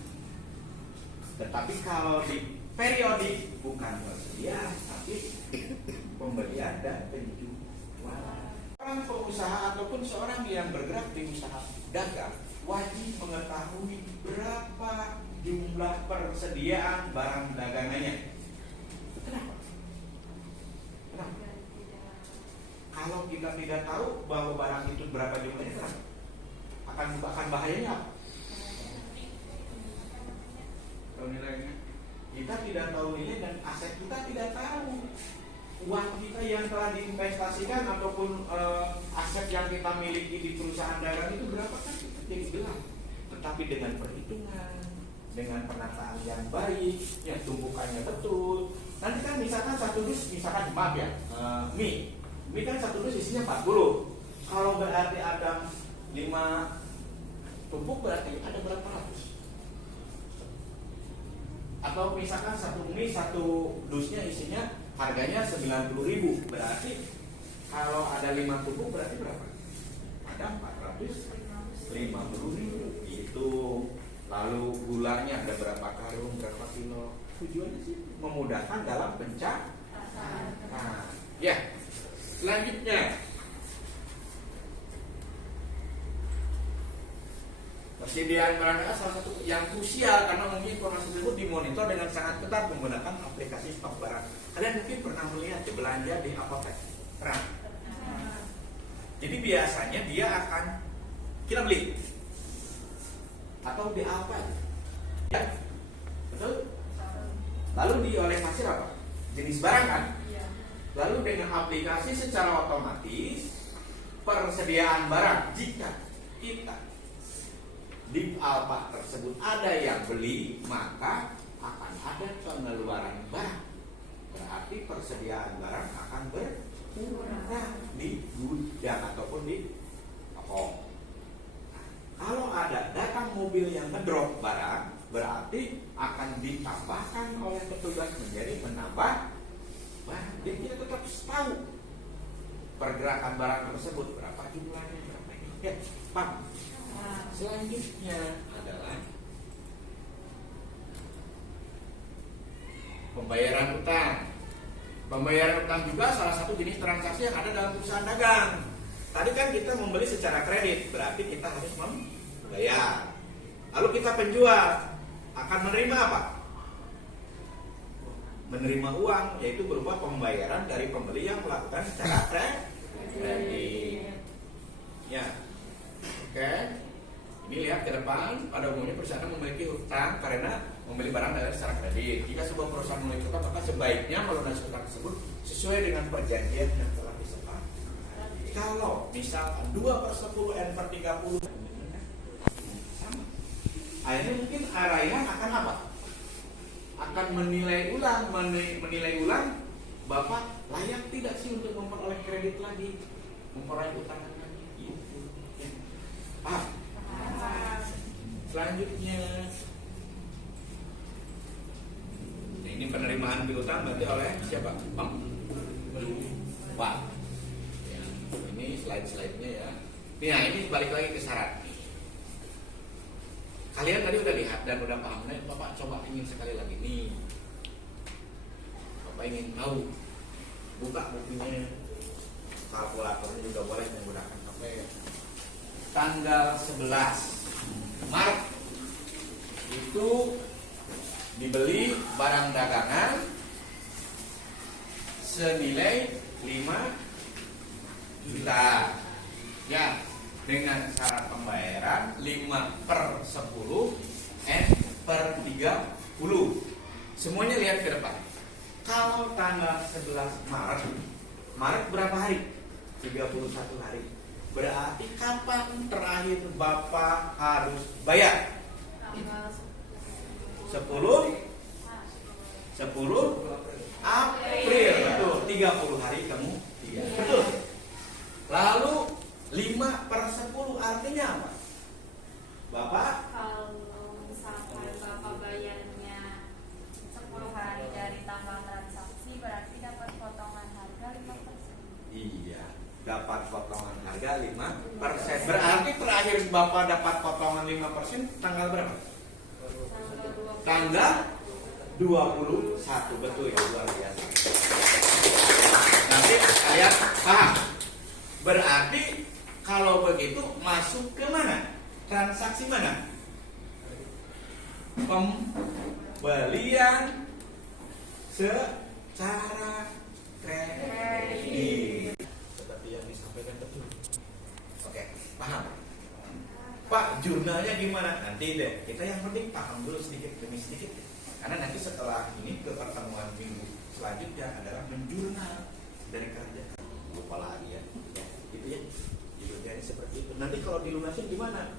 Tetapi kalau di periodik bukan persediaan, tapi pembelian dan penjualan. Orang pengusaha ataupun seorang yang bergerak di usaha dagang wajib mengetahui berapa jumlah persediaan barang dagangannya. Kenapa? Kenapa? Kalau kita tidak tahu bahwa barang itu berapa jumlahnya, akan bahayanya apa? Tahu nilainya? Kita tidak tahu nilai dan aset kita tidak tahu. Uang kita yang telah diinvestasikan ataupun aset yang kita miliki di perusahaan dagang itu berapa kan kita jadi gelap. Tetapi dengan perhitungan, dengan penataan yang baik, yang tumpukannya betul. Nanti kan misalkan satu dus, misalkan maaf ya, mie kan satu dus isinya 40. Kalau berarti ada 5 tumpuk berarti ada berapa ratus? Atau misalkan satu mie satu dusnya isinya harganya 90.000, berarti kalau ada 5 tumpuk berarti berapa? Ada 450.000 itu. Lalu gulanya ada berapa karung, berapa kilo? Tujuannya sih memudahkan dalam pencatatan. Nah, ya. Selanjutnya, persediaan barang dagangan salah satu yang krusial karena mungkin informasi tersebut dimonitor dengan sangat ketat menggunakan aplikasi stok barang. Kalian mungkin pernah melihat belanja di apotek, pernah? Jadi biasanya dia akan kita beli atau di apa? Ya, betul? Lalu di oleh kasir apa? Jenis barang kan? Lalu dengan aplikasi secara otomatis persediaan barang, jika kita di Alfa tersebut ada yang beli, maka akan ada pengeluaran barang. Berarti persediaan barang akan berkurang. kurang di gudang ataupun di toko. Kalau ada datang mobil yang ngedrop barang, berarti akan ditambahkan oleh petugas menjadi menambah barang. Jadi kita tetap tahu pergerakan barang tersebut, berapa jumlahnya, berapa ini. Ya, Pak. Selanjutnya adalah pembayaran utang. Pembayaran utang juga salah satu jenis transaksi yang ada dalam perusahaan dagang. Tadi kan kita membeli secara kredit, berarti kita harus membayar. Lalu kita penjual akan menerima apa? Menerima uang, yaitu berupa pembayaran dari pembeli yang melakukan secara kredit. Ya, oke. Ini lihat ke depan, pada umumnya perusahaan memiliki hutang karena membeli barang dari secara kredit. Jika sebuah perusahaan memiliki hutang, maka sebaiknya melunasi hutang tersebut sesuai dengan perjanjian yang telah disepakati. Kalau misalkan 2/10 N/30 sama, akhirnya mungkin Raihan akan apa? Akan menilai ulang, Bapak layak tidak sih untuk memperoleh kredit lagi, memperoleh utang lagi? Gitu. Ya. Paham? Selanjutnya, nah, ini penerimaan piutang berarti oleh siapa? Bank. Ya, ini slide-slide-nya ya. Nah, ini balik lagi ke syarat. Kalian tadi udah lihat dan udah paham. Nah, Bapak coba ingin sekali lagi nih. Bapak ingin tahu. Buka bukunya. Kalkulatornya juga boleh menggunakan HP. Tanggal 11 Maret itu dibeli barang dagangan senilai 5 juta. Ya, dengan syarat pembayaran 5/10 N/30. Semuanya lihat ke depan. Kalau tanggal 11 Maret berapa hari? 31 hari. Berarti kapan terakhir Bapak harus bayar? 10 April. Betul, 30 hari kemudian. Betul. Lalu 5/10 artinya apa? Bapak Kalau misalkan Bapak bayarnya 10 hari dari tanggal transaksi, berarti dapat potongan harga 5%. iya, dapat potongan harga 5%. Berarti terakhir Bapak dapat potongan 5% tanggal berapa? Tanggal 21. Betul ya, luar biasa. Nanti saya paham. Berarti kalau begitu masuk ke mana? Transaksi mana? Pembelian secara kredit. Seperti yang disampaikan betul. Oke, paham? Pak, jurnalnya gimana? Nanti deh. Kita yang penting paham dulu sedikit demi sedikit. Karena nanti setelah ini ke pertemuan minggu selanjutnya adalah menjurnal dari kerja. Lupa lagi ya. Gitu ya. Jurnalnya seperti itu. Nanti kalau dilunasin gimana?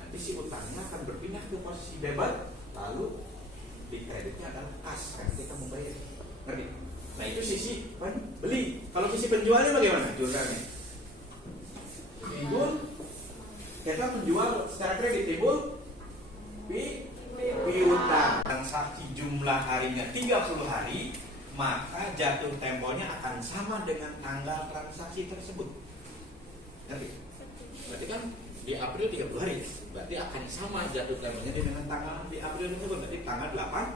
Nanti si utangnya akan berpindah ke posisi bebas, lalu di kreditnya adalah kas kan kita membayar. Ngerti? Nah itu sisi beli. Kalau sisi penjualnya bagaimana? Jurnalnya. Timbul, kita menjual secara kredit timbul piutang. Transaksi jumlah harinya 30 hari, maka jatuh temponya akan sama dengan tanggal transaksi tersebut. Ngerti? Berarti kan di April 30 hari, berarti akan sama jatuh temponya dengan tanggal di April tersebut, berarti tanggal 8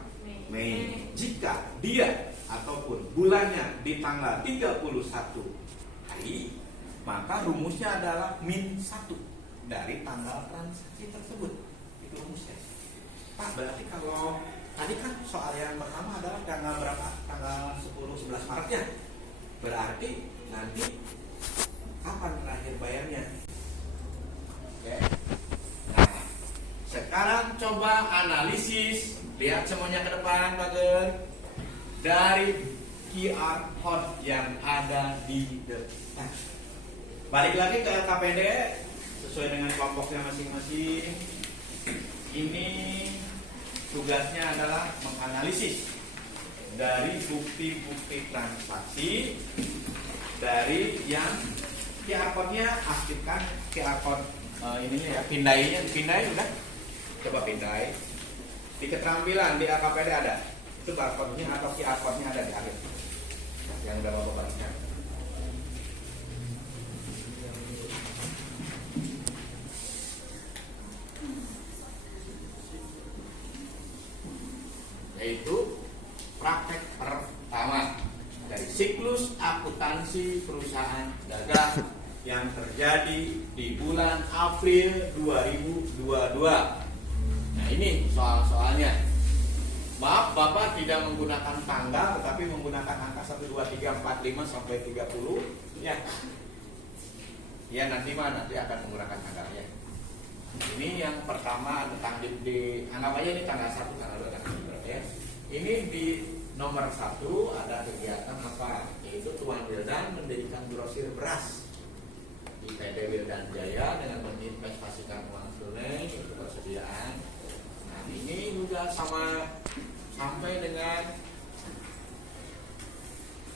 Mei. Jika dia ataupun bulannya di tanggal 31 hari, maka rumusnya adalah -1 dari tanggal transaksi tersebut. Itu rumusnya. Pak, berarti kalau tadi kan soal yang pertama adalah tanggal berapa? Tanggal 10-11 Maretnya. Berarti nanti kapan terakhir bayarnya? Oke. Nah, sekarang coba analisis. Lihat semuanya ke depan, Pak Gen. Dari QR code yang ada di depan. Balik lagi ke LKPD sesuai dengan kelompoknya masing-masing. Ini tugasnya adalah menganalisis dari bukti-bukti transaksi dari yang QR code-nya aktifkan QR code ininya ya, pindai udah. Coba pindai. Di keterampilan di AKPD ada. Itu barcode-nya atau QR code-nya ada di akhir. Yang udah Bapak bagikan. Yaitu praktek pertama dari siklus akuntansi perusahaan dagang yang terjadi di bulan April 2022. Nah ini soal-soalnya. Maaf Bapak tidak menggunakan tanggal tetapi menggunakan angka 1, 2, 3, 4, 5 sampai 30 ya. Ya nanti akan menggunakan tanggal ya. Ini yang pertama tentang di anggap aja ini tanggal 1, tanggal 2, tanggal 3 ya. Ini di nomor 1 ada kegiatan apa? Yaitu Tuan Wildan mendirikan grosir beras di PT Wildan Jaya dengan menginvestasikan uang tunai untuk persediaan. Nah ini juga sampai dengan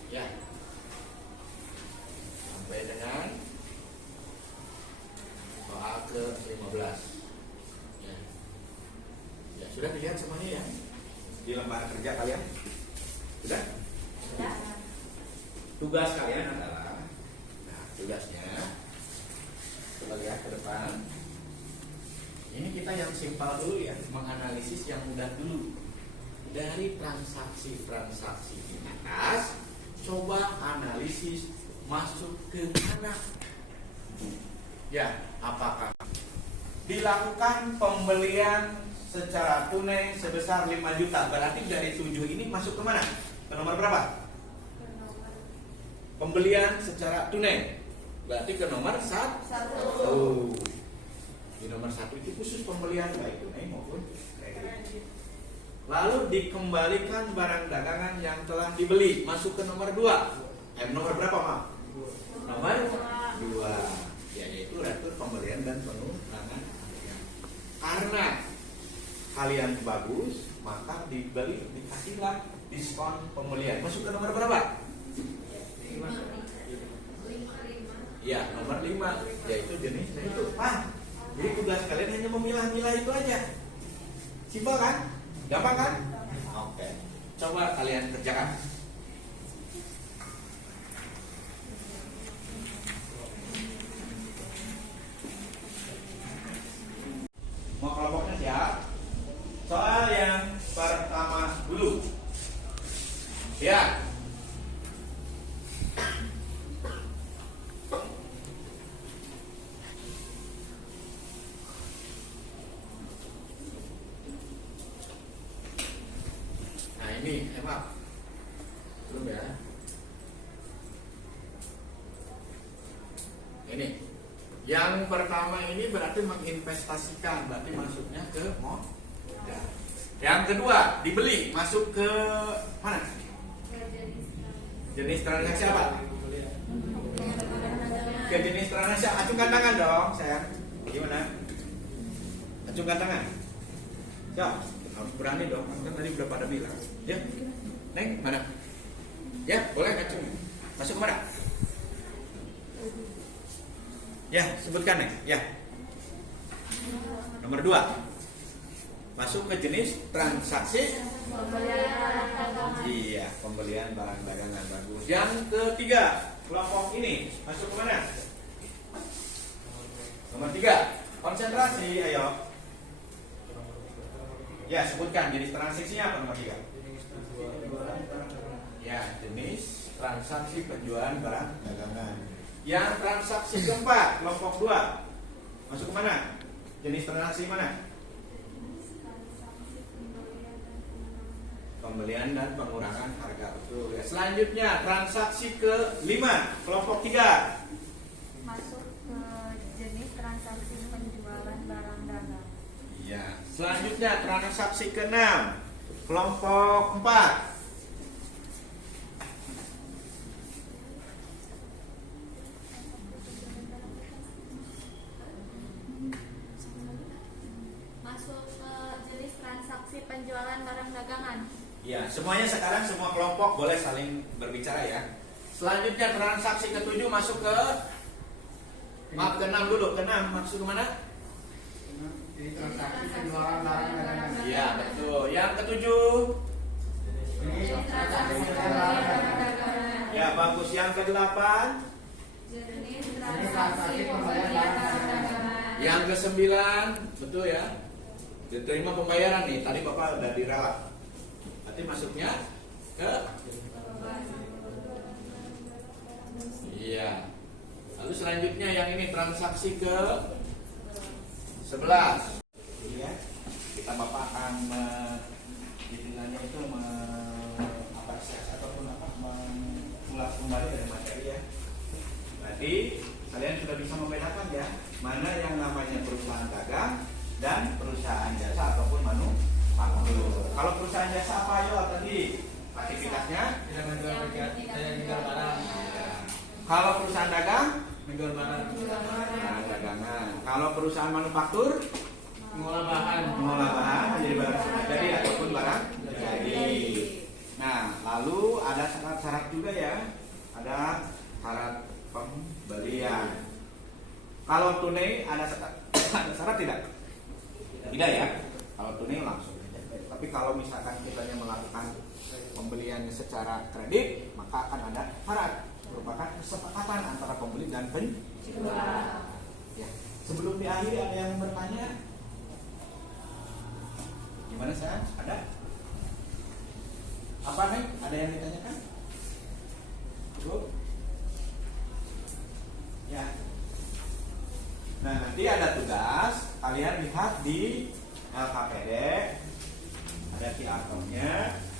ya sampai dengan soal ke-15 ya. Ya sudah dilihat semuanya ya di lembar kerja kalian sudah? Sudah. Tugas kalian adalah tugasnya coba lihat ke depan. Ini kita yang simpel dulu ya, menganalisis yang mudah dulu. Dari transaksi-transaksi di atas, coba analisis masuk ke mana? Ya, apakah dilakukan pembelian secara tunai sebesar 5 juta? Berarti dari 7 ini masuk ke mana? Ke nomor berapa? Pembelian secara tunai. Berarti ke nomor 1. Di nomor 1 itu khusus pembelian baik tunai maupun kredit. Lalu dikembalikan barang dagangan yang telah dibeli, masuk ke nomor 2. Nomor berapa, Mak? Nomor 2. Ya, yaitu retur pembelian dan pengurangan. Karena kalian bagus, maka dikasihlah diskon pembelian. Masuk ke nomor berapa? Ya, nomor 5, yaitu jenisnya itu. Jadi tugas kalian hanya memilah-milah itu aja. Simpel kan? Gampang kan? Oke. Coba kalian kerjakan. Mau kelompoknya siap? Soal yang pertama dulu. Ya. Ini maaf belum ya. Ini yang pertama ini berarti menginvestasikan, berarti masuknya ke modal. Yang kedua dibeli, masuk ke mana? Jenis transaksi apa? Ke jenis transaksi. Acungkan tangan dong sayang. Gimana? Acungkan tangan. Siap. Harus berani dong, kan tadi udah pada bilang. Ya, Neng, mana? Ya, boleh acung. Masuk ke mana? Ya, sebutkan Neng. Ya. Nomor 2. Masuk ke jenis transaksi iya, pembelian barang dagangan bagus. Yang ketiga, kelompok ini masuk ke mana? Nomor 3. Konsentrasi, ayo. Ya, sebutkan jenis transaksinya apa nomor 3? Ya, jenis transaksi penjualan barang dagangan. Yang transaksi keempat, kelompok 2. Masuk ke mana? Jenis transaksi mana? Pembelian dan pengurangan harga. Betul. Ya, selanjutnya transaksi ke-5, kelompok 3. Masuk ke jenis transaksi penjualan barang dagang. Ya, selanjutnya transaksi ke-6, kelompok 4. Masuk ke jenis transaksi penjualan barang dagangan. Ya, semuanya sekarang semua kelompok boleh saling berbicara ya. Selanjutnya transaksi ke-7 masuk ke maaf ke-6 dulu. Ke-6 masuk ke mana? Jadi transaksi penjualan barang dagangan. Iya, betul. Yang ke-7. Ini transaksi penjualan barang dagangan. Ya, bagus. Yang ke-8. Jenis Ini transaksi transaksi pembelian pembelian barang dagangan. Yang ke-9, betul ya. Diterima pembayaran nih. Tadi Bapak udah diralat. Berarti masuknya ke iya. Lalu selanjutnya yang ini transaksi ke 11. Iya. Kita Bapak akan istilahnya itu mengapresiasi ataupun mengulas kembali dari materi ya. Berarti kalian sudah bisa membedakan ya mana yang namanya perusahaan dagang dan perusahaan jasa ataupun manufaktur. Kalau perusahaan jasa apa yo tadi aktivitasnya? Tidak menjual barang. Kalau perusahaan dagang Menjual barang. barang dagangan. Kalau perusahaan manufaktur Mengolah bahan. mengolah bahan menjadi barang siap jadi ataupun barang jadi. Nah, lalu ada syarat-syarat juga ya. Ada syarat pembelian. Kalau tunai ada syarat tidak? Tidak ya. Kalau tunai langsung. Tapi kalau misalkan kita melakukan pembelian secara kredit, maka akan ada syarat merupakan kesepakatan antara pembeli dan penjual. Ya. Sebelum diakhiri ada yang bertanya? Gimana saya? Ada? Apa nih? Ada yang ditanyakan? Cukup? Ya. Nah, nanti ada tugas. Kalian lihat di LKPD ada QR code-nya.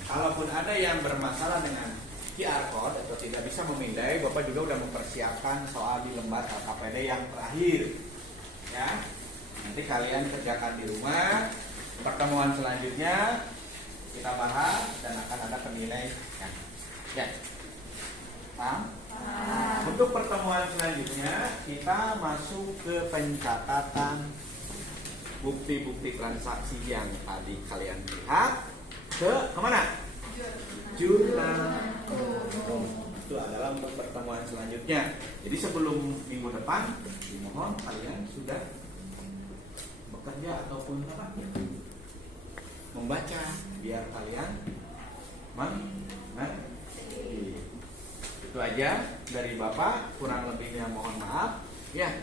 Kalaupun ada yang bermasalah dengan QR code atau tidak bisa memindai, Bapak juga udah mempersiapkan soal di lembar LKPD yang terakhir. Ya. Nanti kalian kerjakan di rumah. Pertemuan selanjutnya kita bahas dan akan ada penilaian. Ya. Paham? Untuk pertemuan selanjutnya kita masuk ke pencatatan bukti-bukti transaksi yang tadi kalian lihat ke kemana? Jurnal. Itu adalah untuk pertemuan selanjutnya. Jadi sebelum minggu depan dimohon kalian sudah bekerja ataupun apa? Membaca biar kalian mengerti. Itu aja dari Bapak, kurang lebihnya mohon maaf. Ya,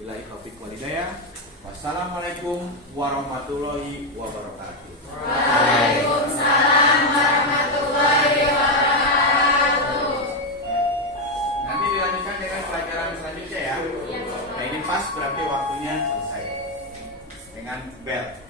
billahi taufiq wal hidayah. Wassalamualaikum warahmatullahi wabarakatuh. Waalaikumsalam warahmatullahi wabarakatuh. Nanti dilanjutkan dengan pelajaran selanjutnya ya. Nah ini pas berarti waktunya selesai dengan bel.